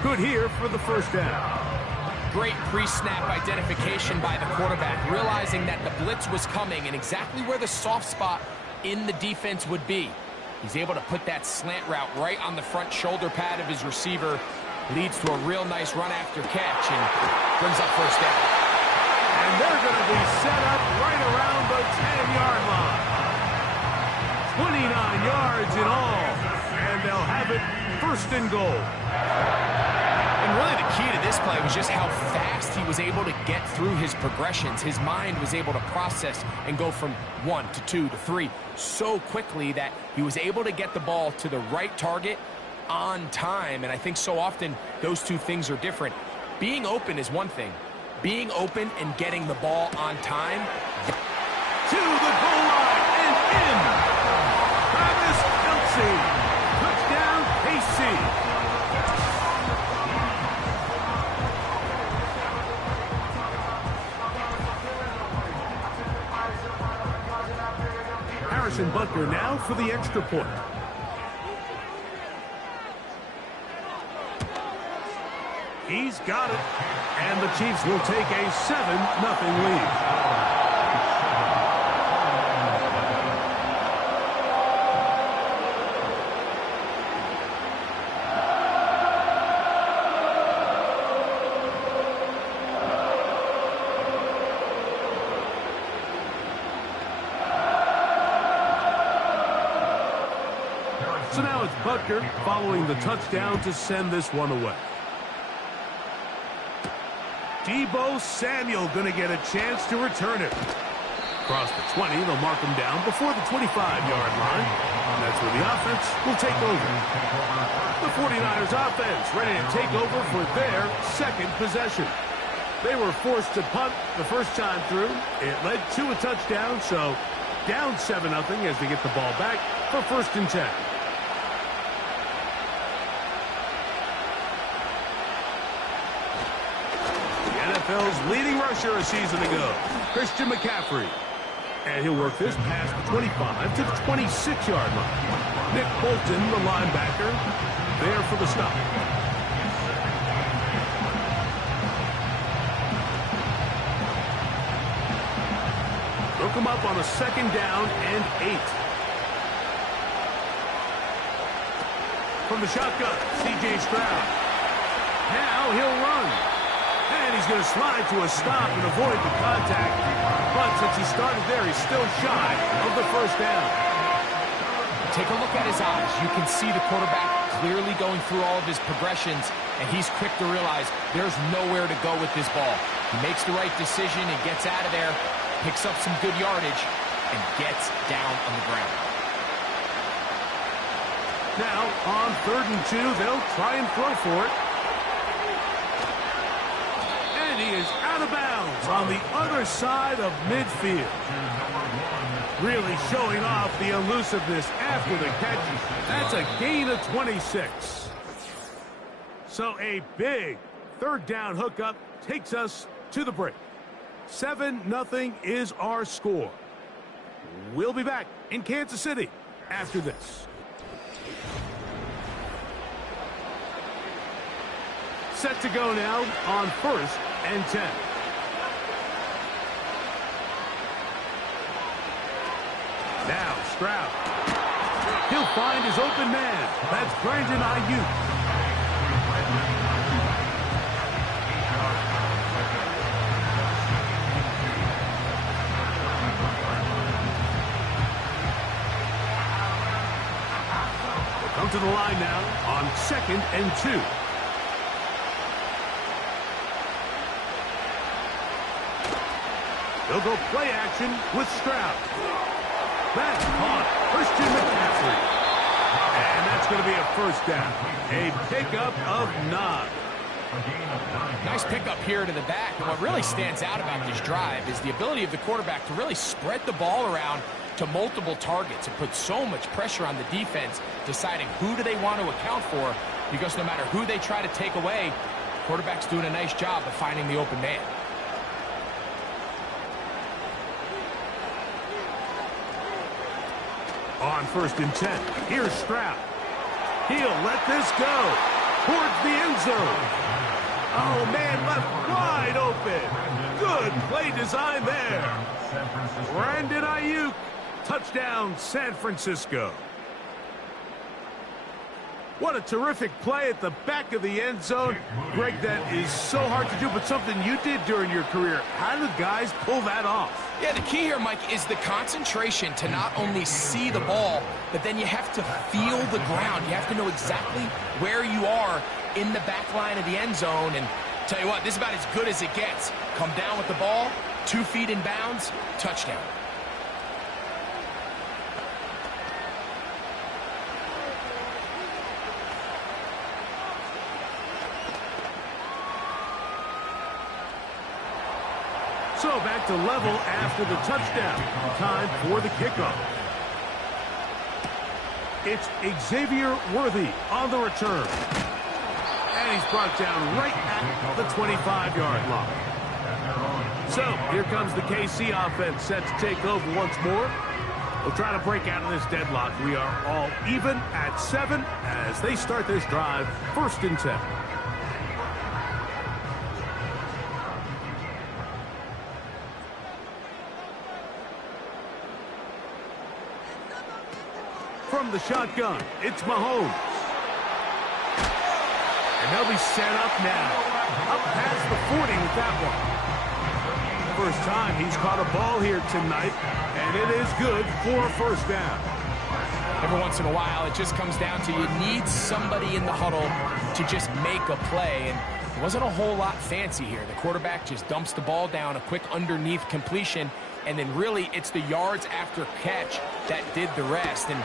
Good here for the 1st down. Great pre-snap identification by the quarterback, realizing that the blitz was coming and exactly where the soft spot in the defense would be. He's able to put that slant route right on the front shoulder pad of his receiver. Leads to a real nice run after catch and brings up 1st down. And they're going to be set up right around the 10-yard line. 29 yards in all. And they'll have it 1st and goal. And really the key to this this play was just how fast he was able to get through his progressions. His mind was able to process and go from 1 to 2 to 3 so quickly that he was able to get the ball to the right target on time. And I think so often those two things are different. Being open is one thing. Being open and getting the ball on time. To the goal line and in. Travis Kelce. Touchdown, KC. Harrison Butker now for the extra point. He's got it. And the Chiefs will take a 7-0 lead. So now it's Butker following the touchdown to send this one away. Deebo Samuel going to get a chance to return it. Across the 20, they'll mark him down before the 25-yard line. And that's where the offense will take over. The 49ers offense ready to take over for their second possession. They were forced to punt the first time through. It led to a touchdown, so down 7-0 as they get the ball back for 1st and 10. NFL's leading rusher a season ago, Christian McCaffrey. And he'll work this past the 25 to the 26-yard line. Nick Bolton, the linebacker, there for the stop. Broke him up on a 2nd down and 8. From the shotgun, C.J. Stroud. Now he'll run. And he's going to slide to a stop and avoid the contact. But since he started there, he's still shy of the 1st down. Take a look at his eyes. You can see the quarterback clearly going through all of his progressions, and he's quick to realize there's nowhere to go with this ball. He makes the right decision and gets out of there, picks up some good yardage, and gets down on the ground. Now, on 3rd and 2, they'll try and throw for it. And he is out of bounds on the other side of midfield. Really showing off the elusiveness after the catch. That's a gain of 26. So a big 3rd down hookup takes us to the break. 7-0 is our score. We'll be back in Kansas City after this. Set to go now on 1st and 10. Now Stroud. He'll find his open man. That's Brandon Ayuk. Come to the line now on 2nd and 2. They'll go play action with Stroud. That's caught. Christian McCaffrey. And that's going to be a 1st down. A pickup of 9. Nice pickup here to the back. And what really stands out about this drive is the ability of the quarterback to really spread the ball around to multiple targets. It puts so much pressure on the defense deciding who do they want to account for, because no matter who they try to take away, the quarterback's doing a nice job of finding the open man. On 1st and 10, here's Stroud. He'll let this go towards the end zone. Oh, man, left wide open. Good play design there. Brandon Ayuk, touchdown San Francisco. What a terrific play at the back of the end zone. Greg, that is so hard to do, but something you did during your career. How do guys pull that off? Yeah, the key here, Mike, is the concentration to not only see the ball, but then you have to feel the ground. You have to know exactly where you are in the back line of the end zone. And Tell you what, this is about as good as it gets. Come down with the ball, 2 feet in bounds, touchdown. So back to level after the touchdown. Time for the kickoff. It's Xavier Worthy on the return. And he's brought down right at the 25-yard line. So here comes the KC offense set to take over once more. They'll try to break out of this deadlock. We are all even at 7 as they start this drive, 1st and 10. From the shotgun, it's Mahomes. And they'll be set up now. Up past the 40 with that one. First time he's caught a ball here tonight, and it is good for a first down. Every once in a while, it just comes down to you need somebody in the huddle to just make a play. And it wasn't a whole lot fancy here. The quarterback just dumps the ball down, a quick underneath completion, and then really it's the yards after catch that did the rest. And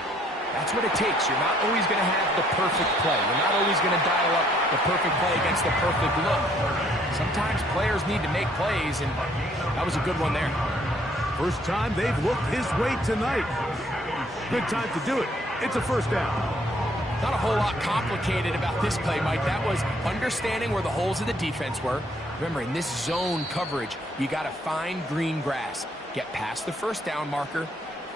that's what it takes. You're not always going to have the perfect play. You're not always going to dial up the perfect play against the perfect look. Sometimes players need to make plays, and that was a good one there. First time they've looked his way tonight. Good time to do it. It's a first down. Not a whole lot complicated about this play, Mike. That was understanding where the holes of the defense were. Remember, in this zone coverage, you got to find green grass. Get past the first down marker,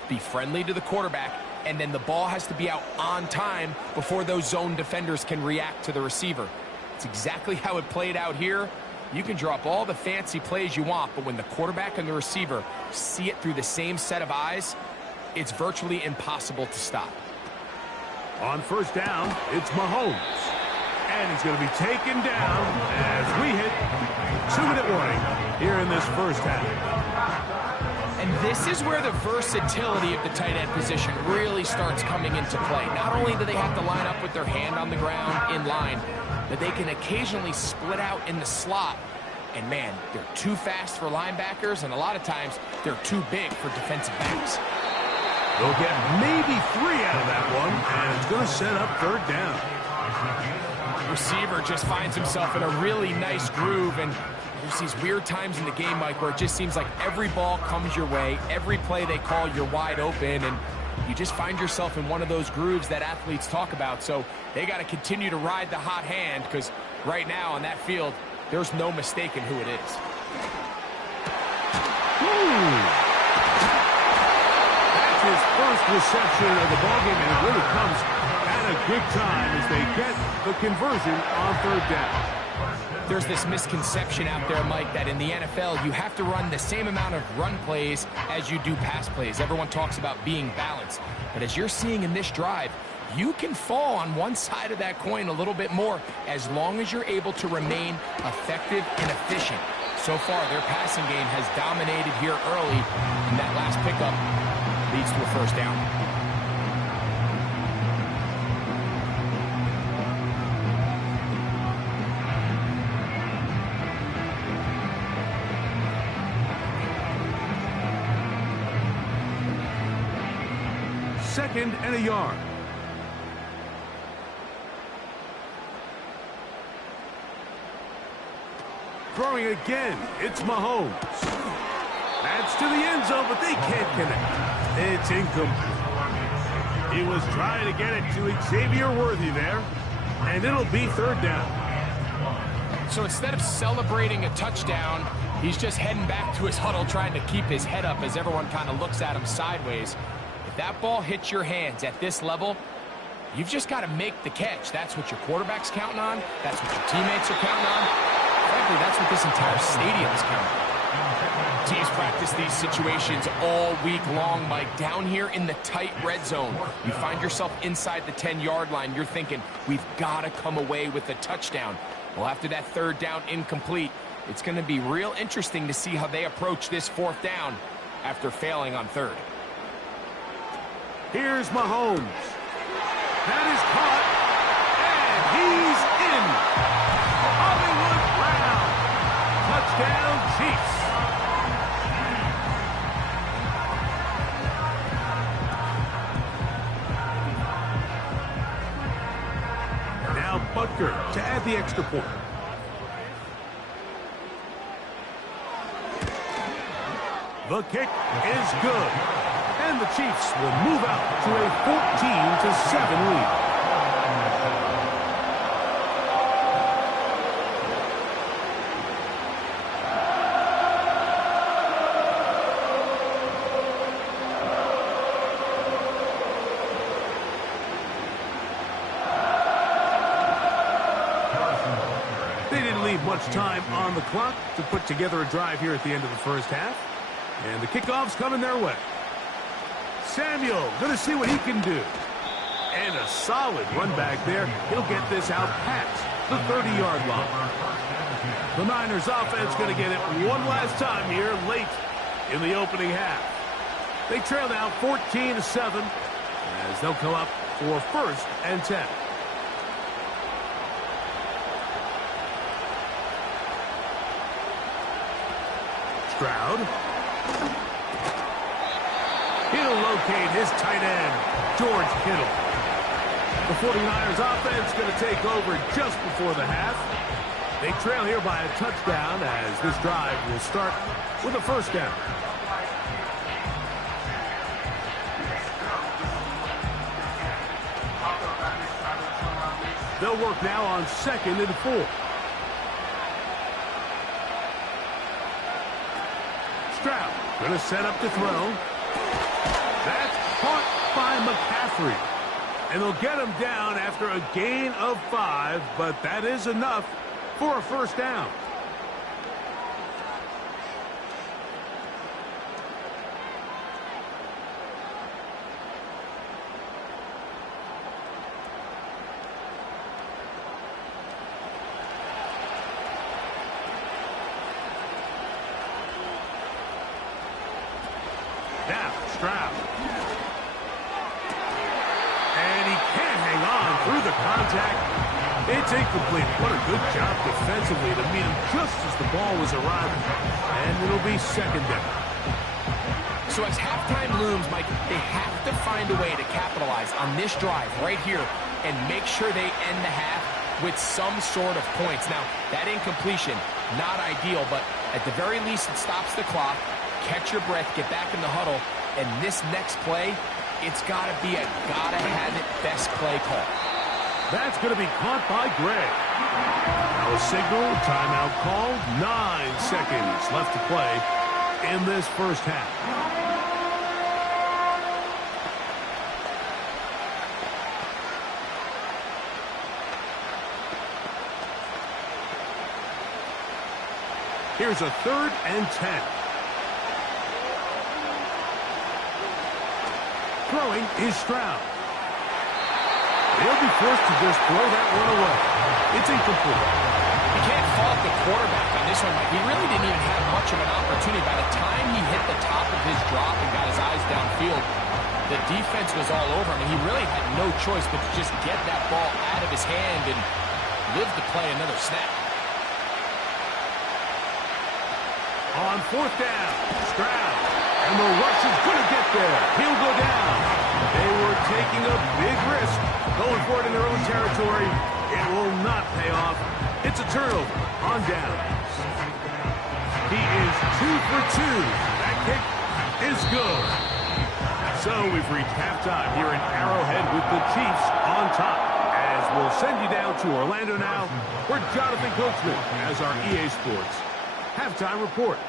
be friendly to the quarterback, and then the ball has to be out on time before those zone defenders can react to the receiver. It's exactly how it played out here. You can drop all the fancy plays you want, but when the quarterback and the receiver see it through the same set of eyes, it's virtually impossible to stop. On first down, it's Mahomes. And he's going to be taken down as we hit 2-minute warning here in this first half. And this is where the versatility of the tight end position really starts coming into play. Not only do they have to line up with their hand on the ground in line, but they can occasionally split out in the slot. And man, they're too fast for linebackers, and a lot of times they're too big for defensive backs. They'll get maybe 3 out of that one, and it's going to set up 3rd down. Receiver just finds himself in a really nice groove, and there's these weird times in the game, Mike, where it just seems like every ball comes your way, every play they call, you're wide open, and you just find yourself in one of those grooves that athletes talk about. So they got to continue to ride the hot hand, because right now on that field, there's no mistaking who it is. That's his first reception of the ballgame, and it really comes at a good time as they get the conversion on 3rd down. There's this misconception out there, Mike, that in the NFL, you have to run the same amount of run plays as you do pass plays. Everyone talks about being balanced. But as you're seeing in this drive, you can fall on one side of that coin a little bit more as long as you're able to remain effective and efficient. So far, their passing game has dominated here early, and that last pickup leads to a first down. Second and a yard. Throwing again, it's Mahomes. That's to the end zone, but they can't connect. It's incomplete. He was trying to get it to Xavier Worthy there, and it'll be 3rd down. So instead of celebrating a touchdown, he's just heading back to his huddle trying to keep his head up as everyone kind of looks at him sideways. If that ball hits your hands at this level, you've just got to make the catch. That's what your quarterback's counting on. That's what your teammates are counting on. Frankly, that's what this entire stadium is counting on. Teams practice these situations all week long, Mike. Down here in the tight red zone, you find yourself inside the 10-yard line. You're thinking, we've got to come away with a touchdown. Well, after that 3rd down incomplete, it's going to be real interesting to see how they approach this 4th down after failing on 3rd. Here's Mahomes. That is caught, and he's in. Hollywood Brown the extra point. The kick is good. And the Chiefs will move out to a 14-7 lead. Much time on the clock to put together a drive here at the end of the first half. And the kickoff's coming their way. Samuel going to see what he can do. And a solid run back there. He'll get this out past the 30-yard line. The Niners offense going to get it one last time here late in the opening half. They trail now 14-7 as they'll come up for 1st and 10. Stroud. He'll locate his tight end, George Kittle. The 49ers offense going to take over just before the half. They trail here by a touchdown as this drive will start with a first down. They'll work now on 2nd and 4. Stroud going to set up to throw. That's caught by McCaffrey. And they'll get him down after a gain of 5, but that is enough for a first down. Now, Stroud. And he can't hang on through the contact. It's incomplete. What a good job defensively to meet him just as the ball was arriving. And it'll be 2nd down. So as halftime looms, Mike, they have to find a way to capitalize on this drive right here and make sure they end the half with some sort of points. Now, that incompletion, not ideal, but at the very least it stops the clock. Catch your breath, get back in the huddle, and this next play, it's got to be a gotta-have-it best play call. That's going to be caught by Gray. Now a signal, timeout called, 9 seconds left to play in this first half. Here's a 3rd and 10. Throwing is Stroud. They'll be forced to just throw that one away. It's incomplete. You can't fault the quarterback on this one, Mike. He really didn't even have much of an opportunity. By the time he hit the top of his drop and got his eyes downfield, the defense was all over him, and he really had no choice but to just get that ball out of his hand and live to play another snap. On 4th down, Stroud. And the rush is going to get there. He'll go down. They were taking a big risk going for it in their own territory. It will not pay off. It's a turnover on downs. He is 2 for 2. That kick is good. So we've reached halftime here in Arrowhead with the Chiefs on top. As we'll send you down to Orlando now, where Jonathan Coachman has our EA Sports halftime report.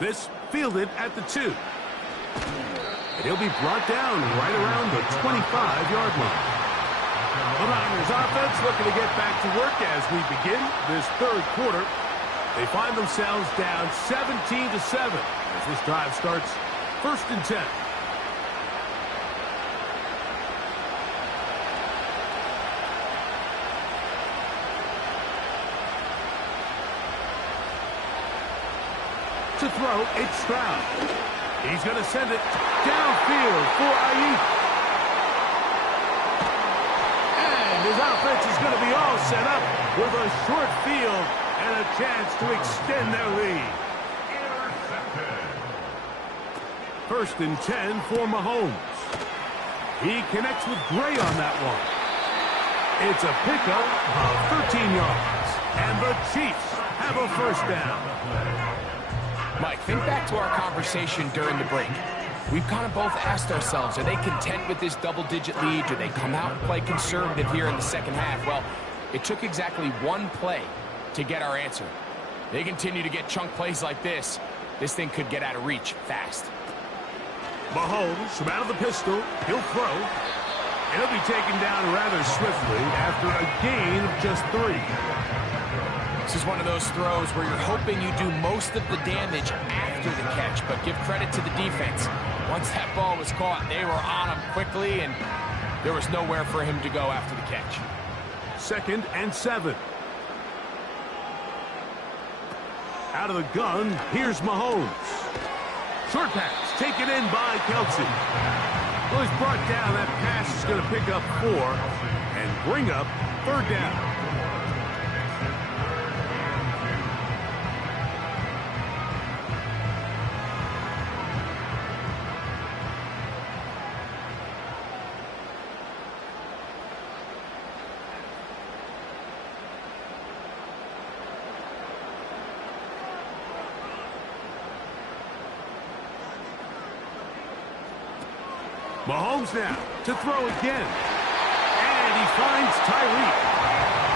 This fielded at the 2. And he'll be brought down right around the 25-yard line. The Niners offense looking to get back to work as we begin this 3rd quarter. They find themselves down 17-7 as this drive starts 1st and 10. To throw, it's Stroud. He's going to send it downfield for Ayuk. And his offense is going to be all set up with a short field and a chance to extend their lead. 1st and 10 for Mahomes. He connects with Gray on that one. It's a pickup of 13 yards. And the Chiefs have a first down. Mike, think back to our conversation during the break. We've kind of both asked ourselves, are they content with this double-digit lead? Do they come out and play conservative here in the second half? Well, it took exactly one play to get our answer. They continue to get chunk plays like this. This thing could get out of reach fast. Mahomes from out of the pistol. He'll throw. And he'll be taken down rather swiftly after a gain of just 3. This is one of those throws where you're hoping you do most of the damage after the catch, but give credit to the defense. Once that ball was caught, they were on him quickly, and there was nowhere for him to go after the catch. 2nd and 7. Out of the gun, here's Mahomes. Short pass, taken in by Kelsey. Well, he's brought down. That pass is going to pick up 4 and bring up 3rd down. Mahomes now to throw again. And he finds Tyreek.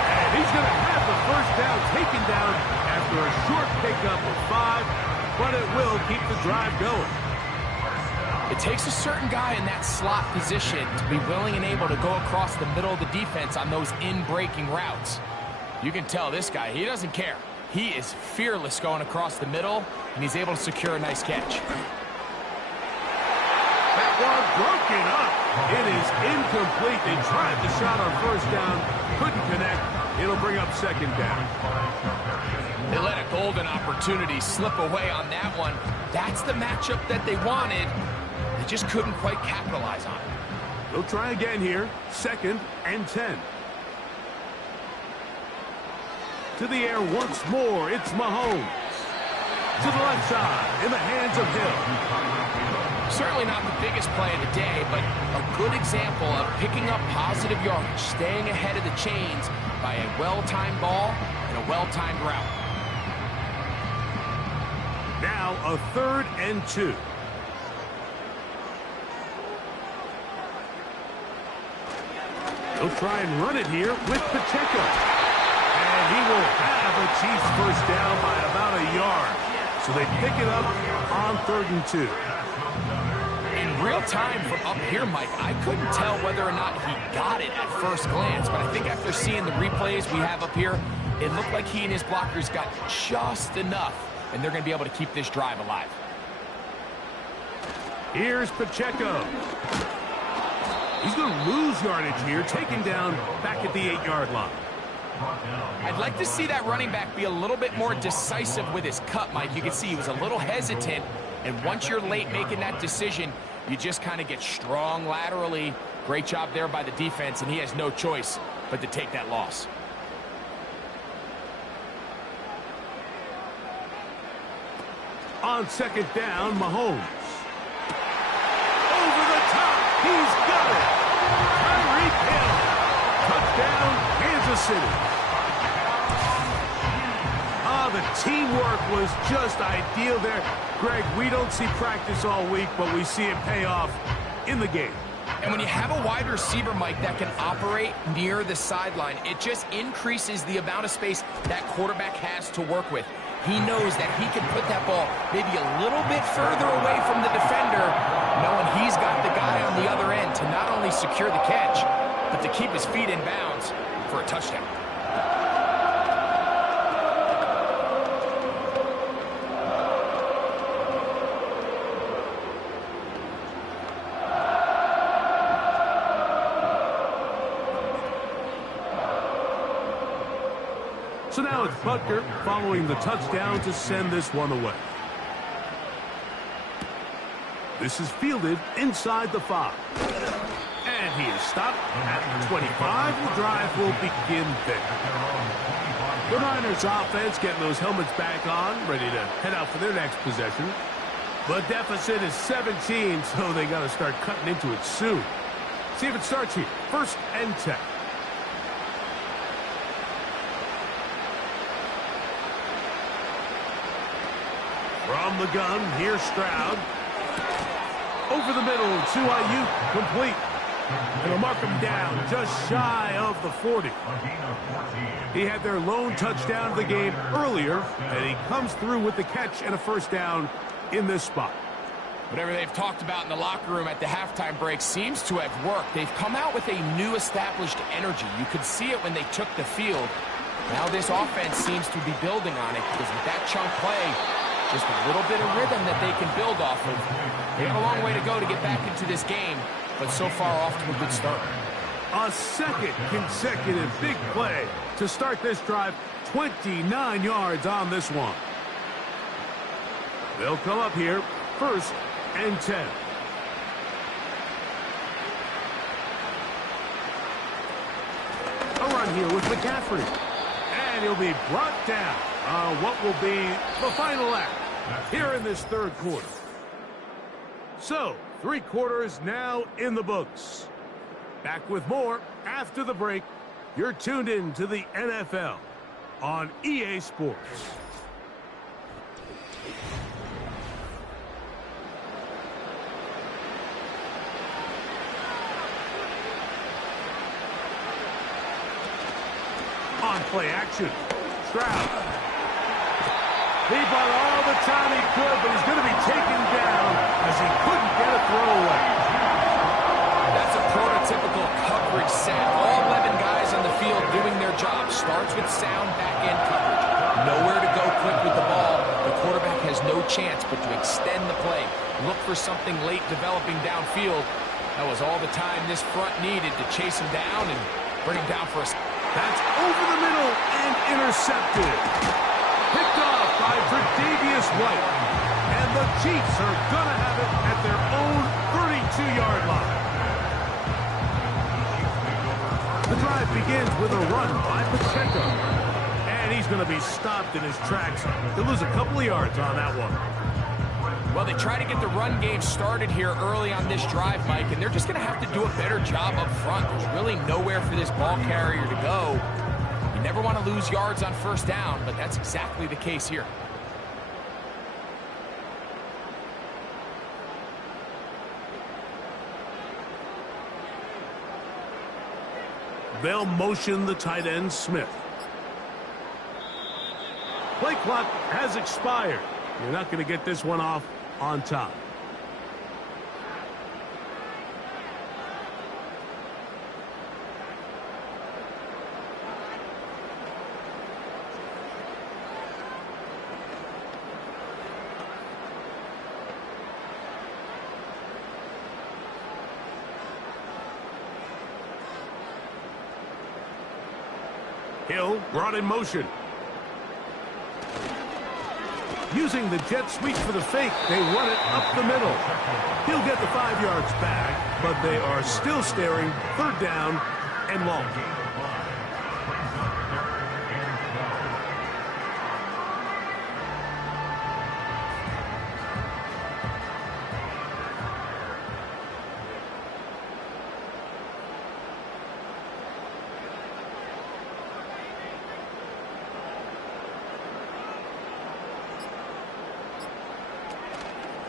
And he's going to have the first down taken down after a short pickup of 5, but it will keep the drive going. It takes a certain guy in that slot position to be willing and able to go across the middle of the defense on those in-breaking routes. You can tell this guy, he doesn't care. He is fearless going across the middle, and he's able to secure a nice catch. That one broken up. It is incomplete. They tried the shot on first down. Couldn't connect. It'll bring up 2nd down. They let a golden opportunity slip away on that one. That's the matchup that they wanted. They just couldn't quite capitalize on it. They'll try again here. 2nd and 10. To the air once more. It's Mahomes. To the left side. In the hands of Hill. Certainly not the biggest play of the day, but a good example of picking up positive yardage, staying ahead of the chains by a well-timed ball and a well-timed route. Now a 3rd and 2. They'll try and run it here with Pacheco. And he will have a Chiefs first down by about a yard. So they pick it up on 3rd and 2. In real time from up here, Mike, I couldn't tell whether or not he got it at first glance, but I think after seeing the replays we have up here, it looked like he and his blockers got just enough, and they're going to be able to keep this drive alive. Here's Pacheco. He's going to lose yardage here, taken down back at the 8-yard line. I'd like to see that running back be a little bit more decisive with his cut, Mike. You can see he was a little hesitant, and once you're late making that decision, you just kind of get strong laterally. Great job there by the defense, and he has no choice but to take that loss. On 2nd down, Mahomes. Over the top. He's got it. Tyreek Hill. Touchdown, Kansas City. The teamwork was just ideal there. Greg, we don't see practice all week, but we see it pay off in the game. And when you have a wide receiver, Mike, that can operate near the sideline, it just increases the amount of space that quarterback has to work with. He knows that he can put that ball maybe a little bit further away from the defender, knowing he's got the guy on the other end to not only secure the catch, but to keep his feet in bounds for a touchdown. So now it's Butker following the touchdown to send this one away. This is fielded inside the 5. And he is stopped at the 25. The drive will begin there. The Niners offense getting those helmets back on, ready to head out for their next possession. The deficit is 17, so they got to start cutting into it soon. See if it starts here. 1st and 10. From the gun, here's Stroud. Over the middle to Ayuk, complete. And they'll mark him down just shy of the 40. He had their lone touchdown of the game earlier, and he comes through with the catch and a first down in this spot. Whatever they've talked about in the locker room at the halftime break seems to have worked. They've come out with a new established energy. You could see it when they took the field. Now this offense seems to be building on it because with that chunk play, just a little bit of rhythm that they can build off of. They have a long way to go to get back into this game, but so far off to a good start. A second consecutive big play to start this drive. 29 yards on this one. They'll come up here, 1st and 10. A run here with McCaffrey. And he'll be brought down on what will be the final act here in this third quarter. So, 3 quarters now in the books. Back with more after the break. You're tuned in to the NFL on EA Sports. On play action, Stroud. He bought all the time he could, but he's going to be taken down as he couldn't get a throwaway. That's a prototypical coverage set. All 11 guys on the field doing their job. Starts with sound back-end coverage. Nowhere to go quick with the ball. The quarterback has no chance but to extend the play. Look for something late developing downfield. That was all the time this front needed to chase him down and bring him down for a... That's over the middle and intercepted. Picked off by Tre'Davious White. And the Chiefs are going to have it at their own 32-yard line. The drive begins with a run by Pacheco. And he's going to be stopped in his tracks. He'll lose a couple of yards on that one. Well, they try to get the run game started here early on this drive, Mike, and they're just going to have to do a better job up front. There's really nowhere for this ball carrier to go. You never want to lose yards on first down, but that's exactly the case here. They'll motion the tight end, Smith. Play clock has expired. You're not going to get this one off on top. Hill brought in motion. Using the jet sweep for the fake, they run it up the middle. He'll get the 5 yards back, but they are still staring 3rd down and long.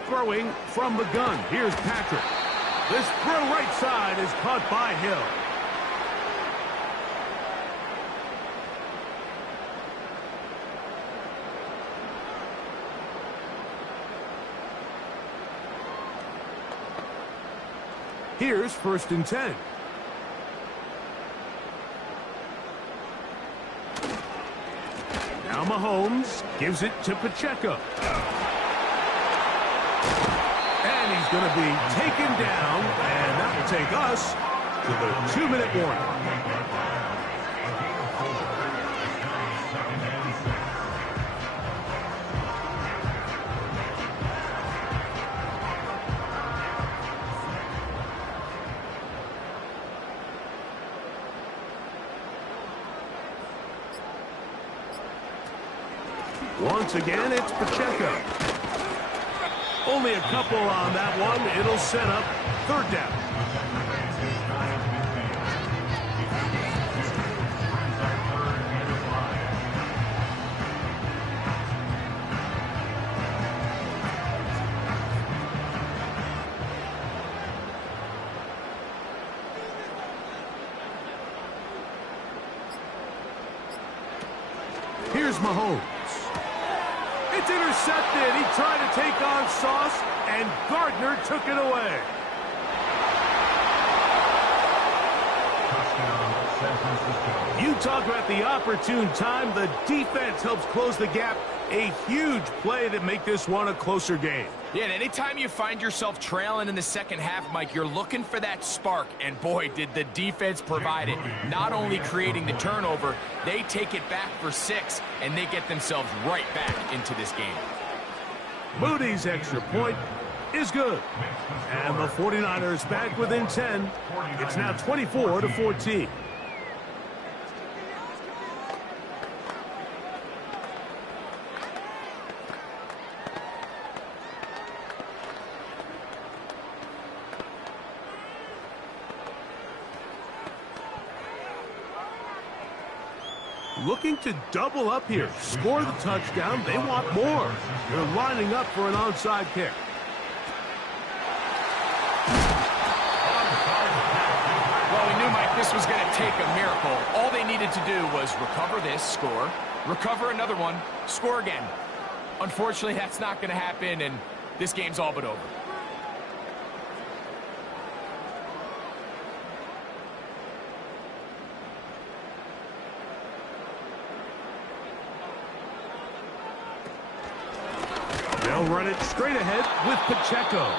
Throwing from the gun. Here's Patrick. This throw right side is caught by Hill. Here's 1st and 10. Now Mahomes gives it to Pacheco. And he's going to be taken down, and that will take us to the 2-minute warning. Once again, it's Pacheco. Only a couple on that one. It'll set up 3rd down. Here's Mahomes. It's intercepted. He tried to take on Sauce, and Gardner took it away. You talk about the opportune time. The defense helps close the gap. A huge play that make this one a closer game. Yeah, and anytime you find yourself trailing in the second half, Mike, you're looking for that spark. And boy, did the defense provide it. Not only creating the turnover, they take it back for 6, and they get themselves right back into this game. Moody's extra point is good. And the 49ers back within 10. It's now 24-14. Looking to double up here. Score the touchdown. They want more. They're lining up for an onside kick. Well, we knew, Mike, this was going to take a miracle. All they needed to do was recover this, score, recover another one, score again. Unfortunately, that's not going to happen, and this game's all but over. They'll run it straight ahead with Pacheco.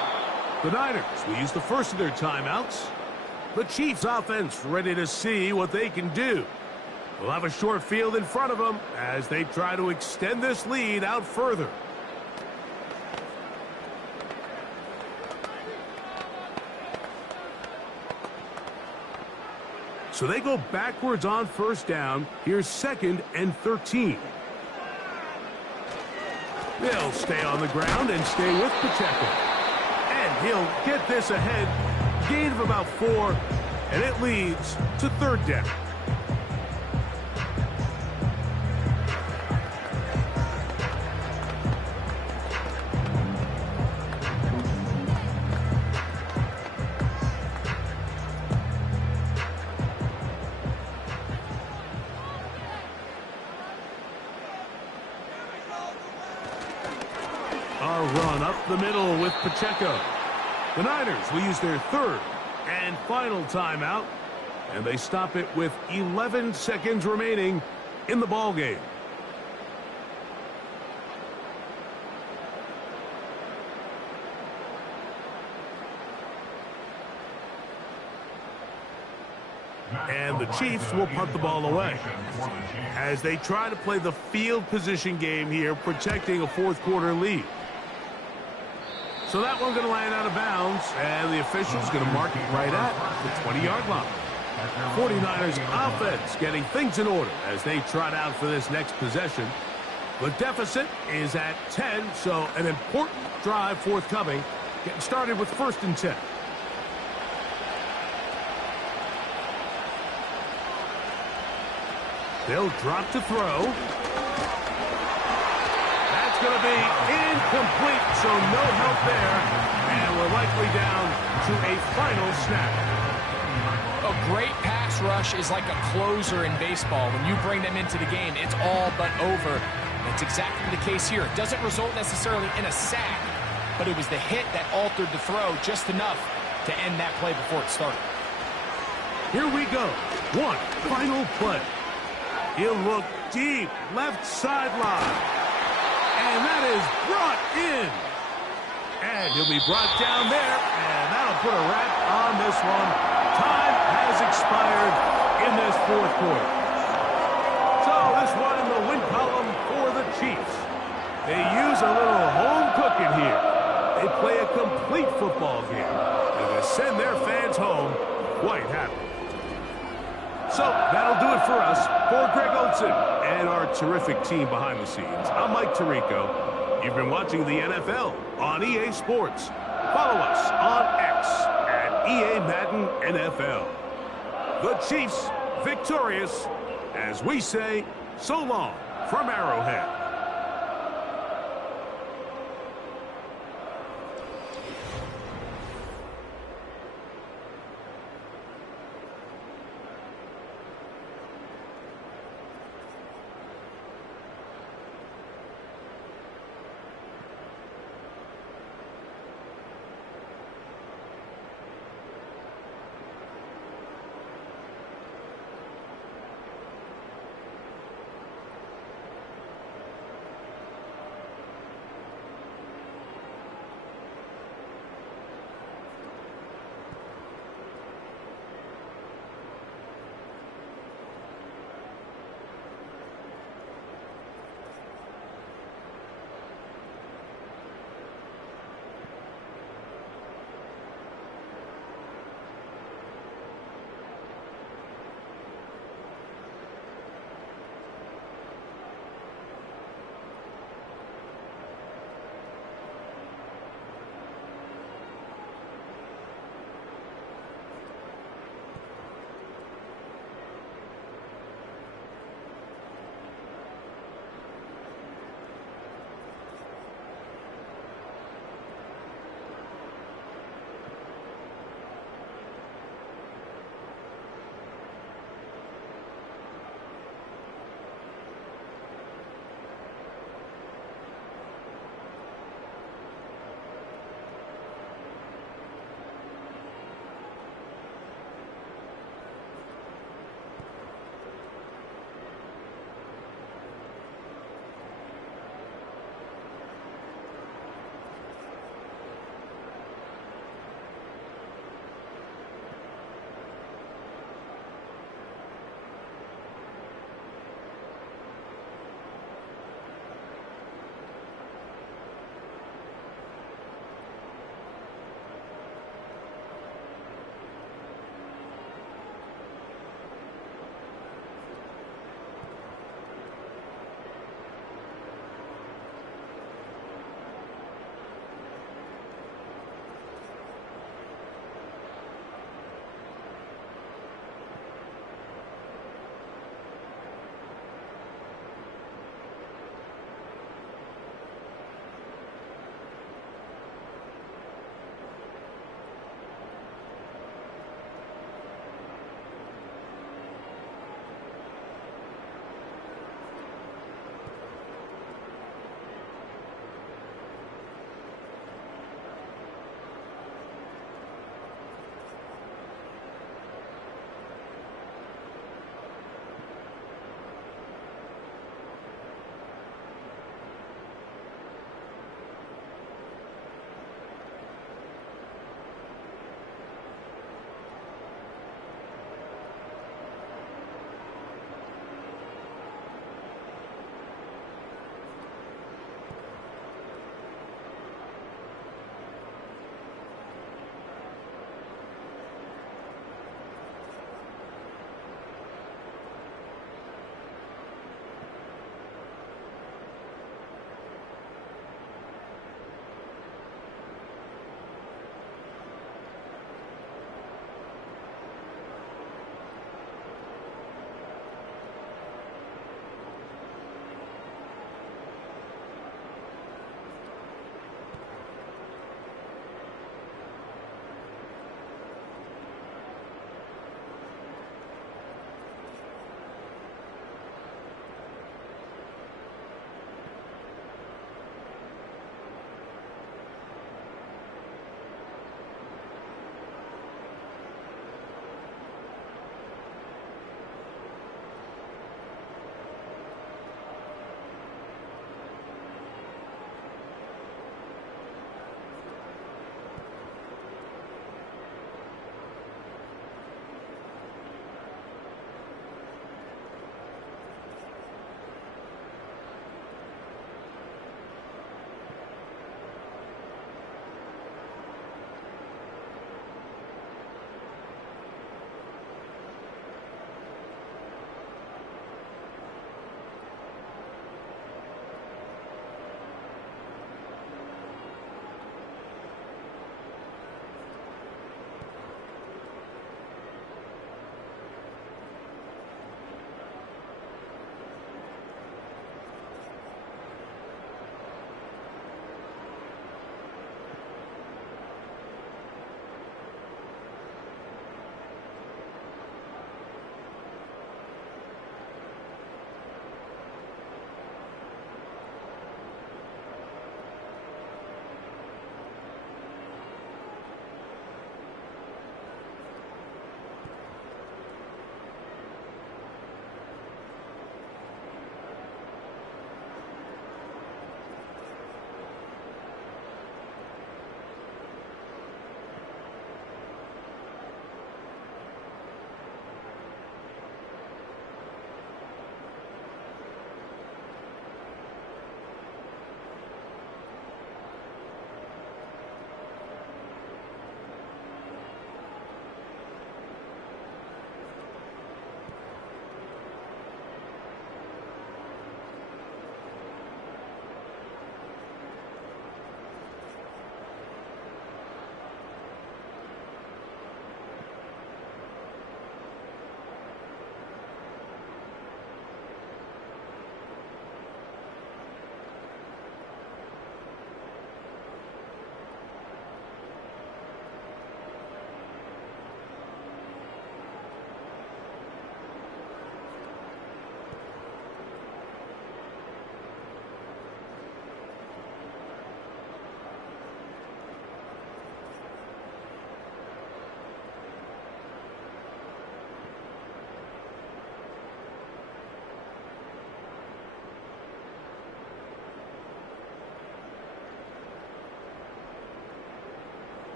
The Niners will use the first of their timeouts. The Chiefs offense ready to see what they can do. They'll have a short field in front of them as they try to extend this lead out further. So they go backwards on first down. Here's 2nd and 13. They'll stay on the ground and stay with Pacheco. And he'll get this ahead. Gain of about 4, and it leads to 3rd down. A run up the middle with Pacheco. The Niners will use their 3rd and final timeout, and they stop it with 11 seconds remaining in the ball game. And the Chiefs will punt the ball away as they try to play the field position game here, protecting a 4th quarter lead. So that one's going to land out of bounds, and the official's going to mark it right at the 20-yard line. 49ers offense getting things in order as they trot out for this next possession. The deficit is at 10, so an important drive forthcoming. Getting started with 1st and 10. They'll drop to throw. That's going to be incomplete, so no help there. And we're likely down to a final snap. A great pass rush is like a closer in baseball. When you bring them into the game, it's all but over. That's exactly the case here. It doesn't result necessarily in a sack, but it was the hit that altered the throw just enough to end that play before it started. Here we go. One final play. He'll look deep, left sideline. And that is brought in. And he'll be brought down there, and that'll put a wrap on this one. Time has expired in this 4th quarter. So this one in the win column for the Chiefs. They use a little home cooking here. They play a complete football game, and they send their fans home quite happy. So that'll do it for us. For Greg Olsen and our terrific team behind the scenes, I'm Mike Tirico. You've been watching the NFL on EA Sports. Follow us on X at EA Madden NFL. The Chiefs victorious as we say so long from Arrowhead.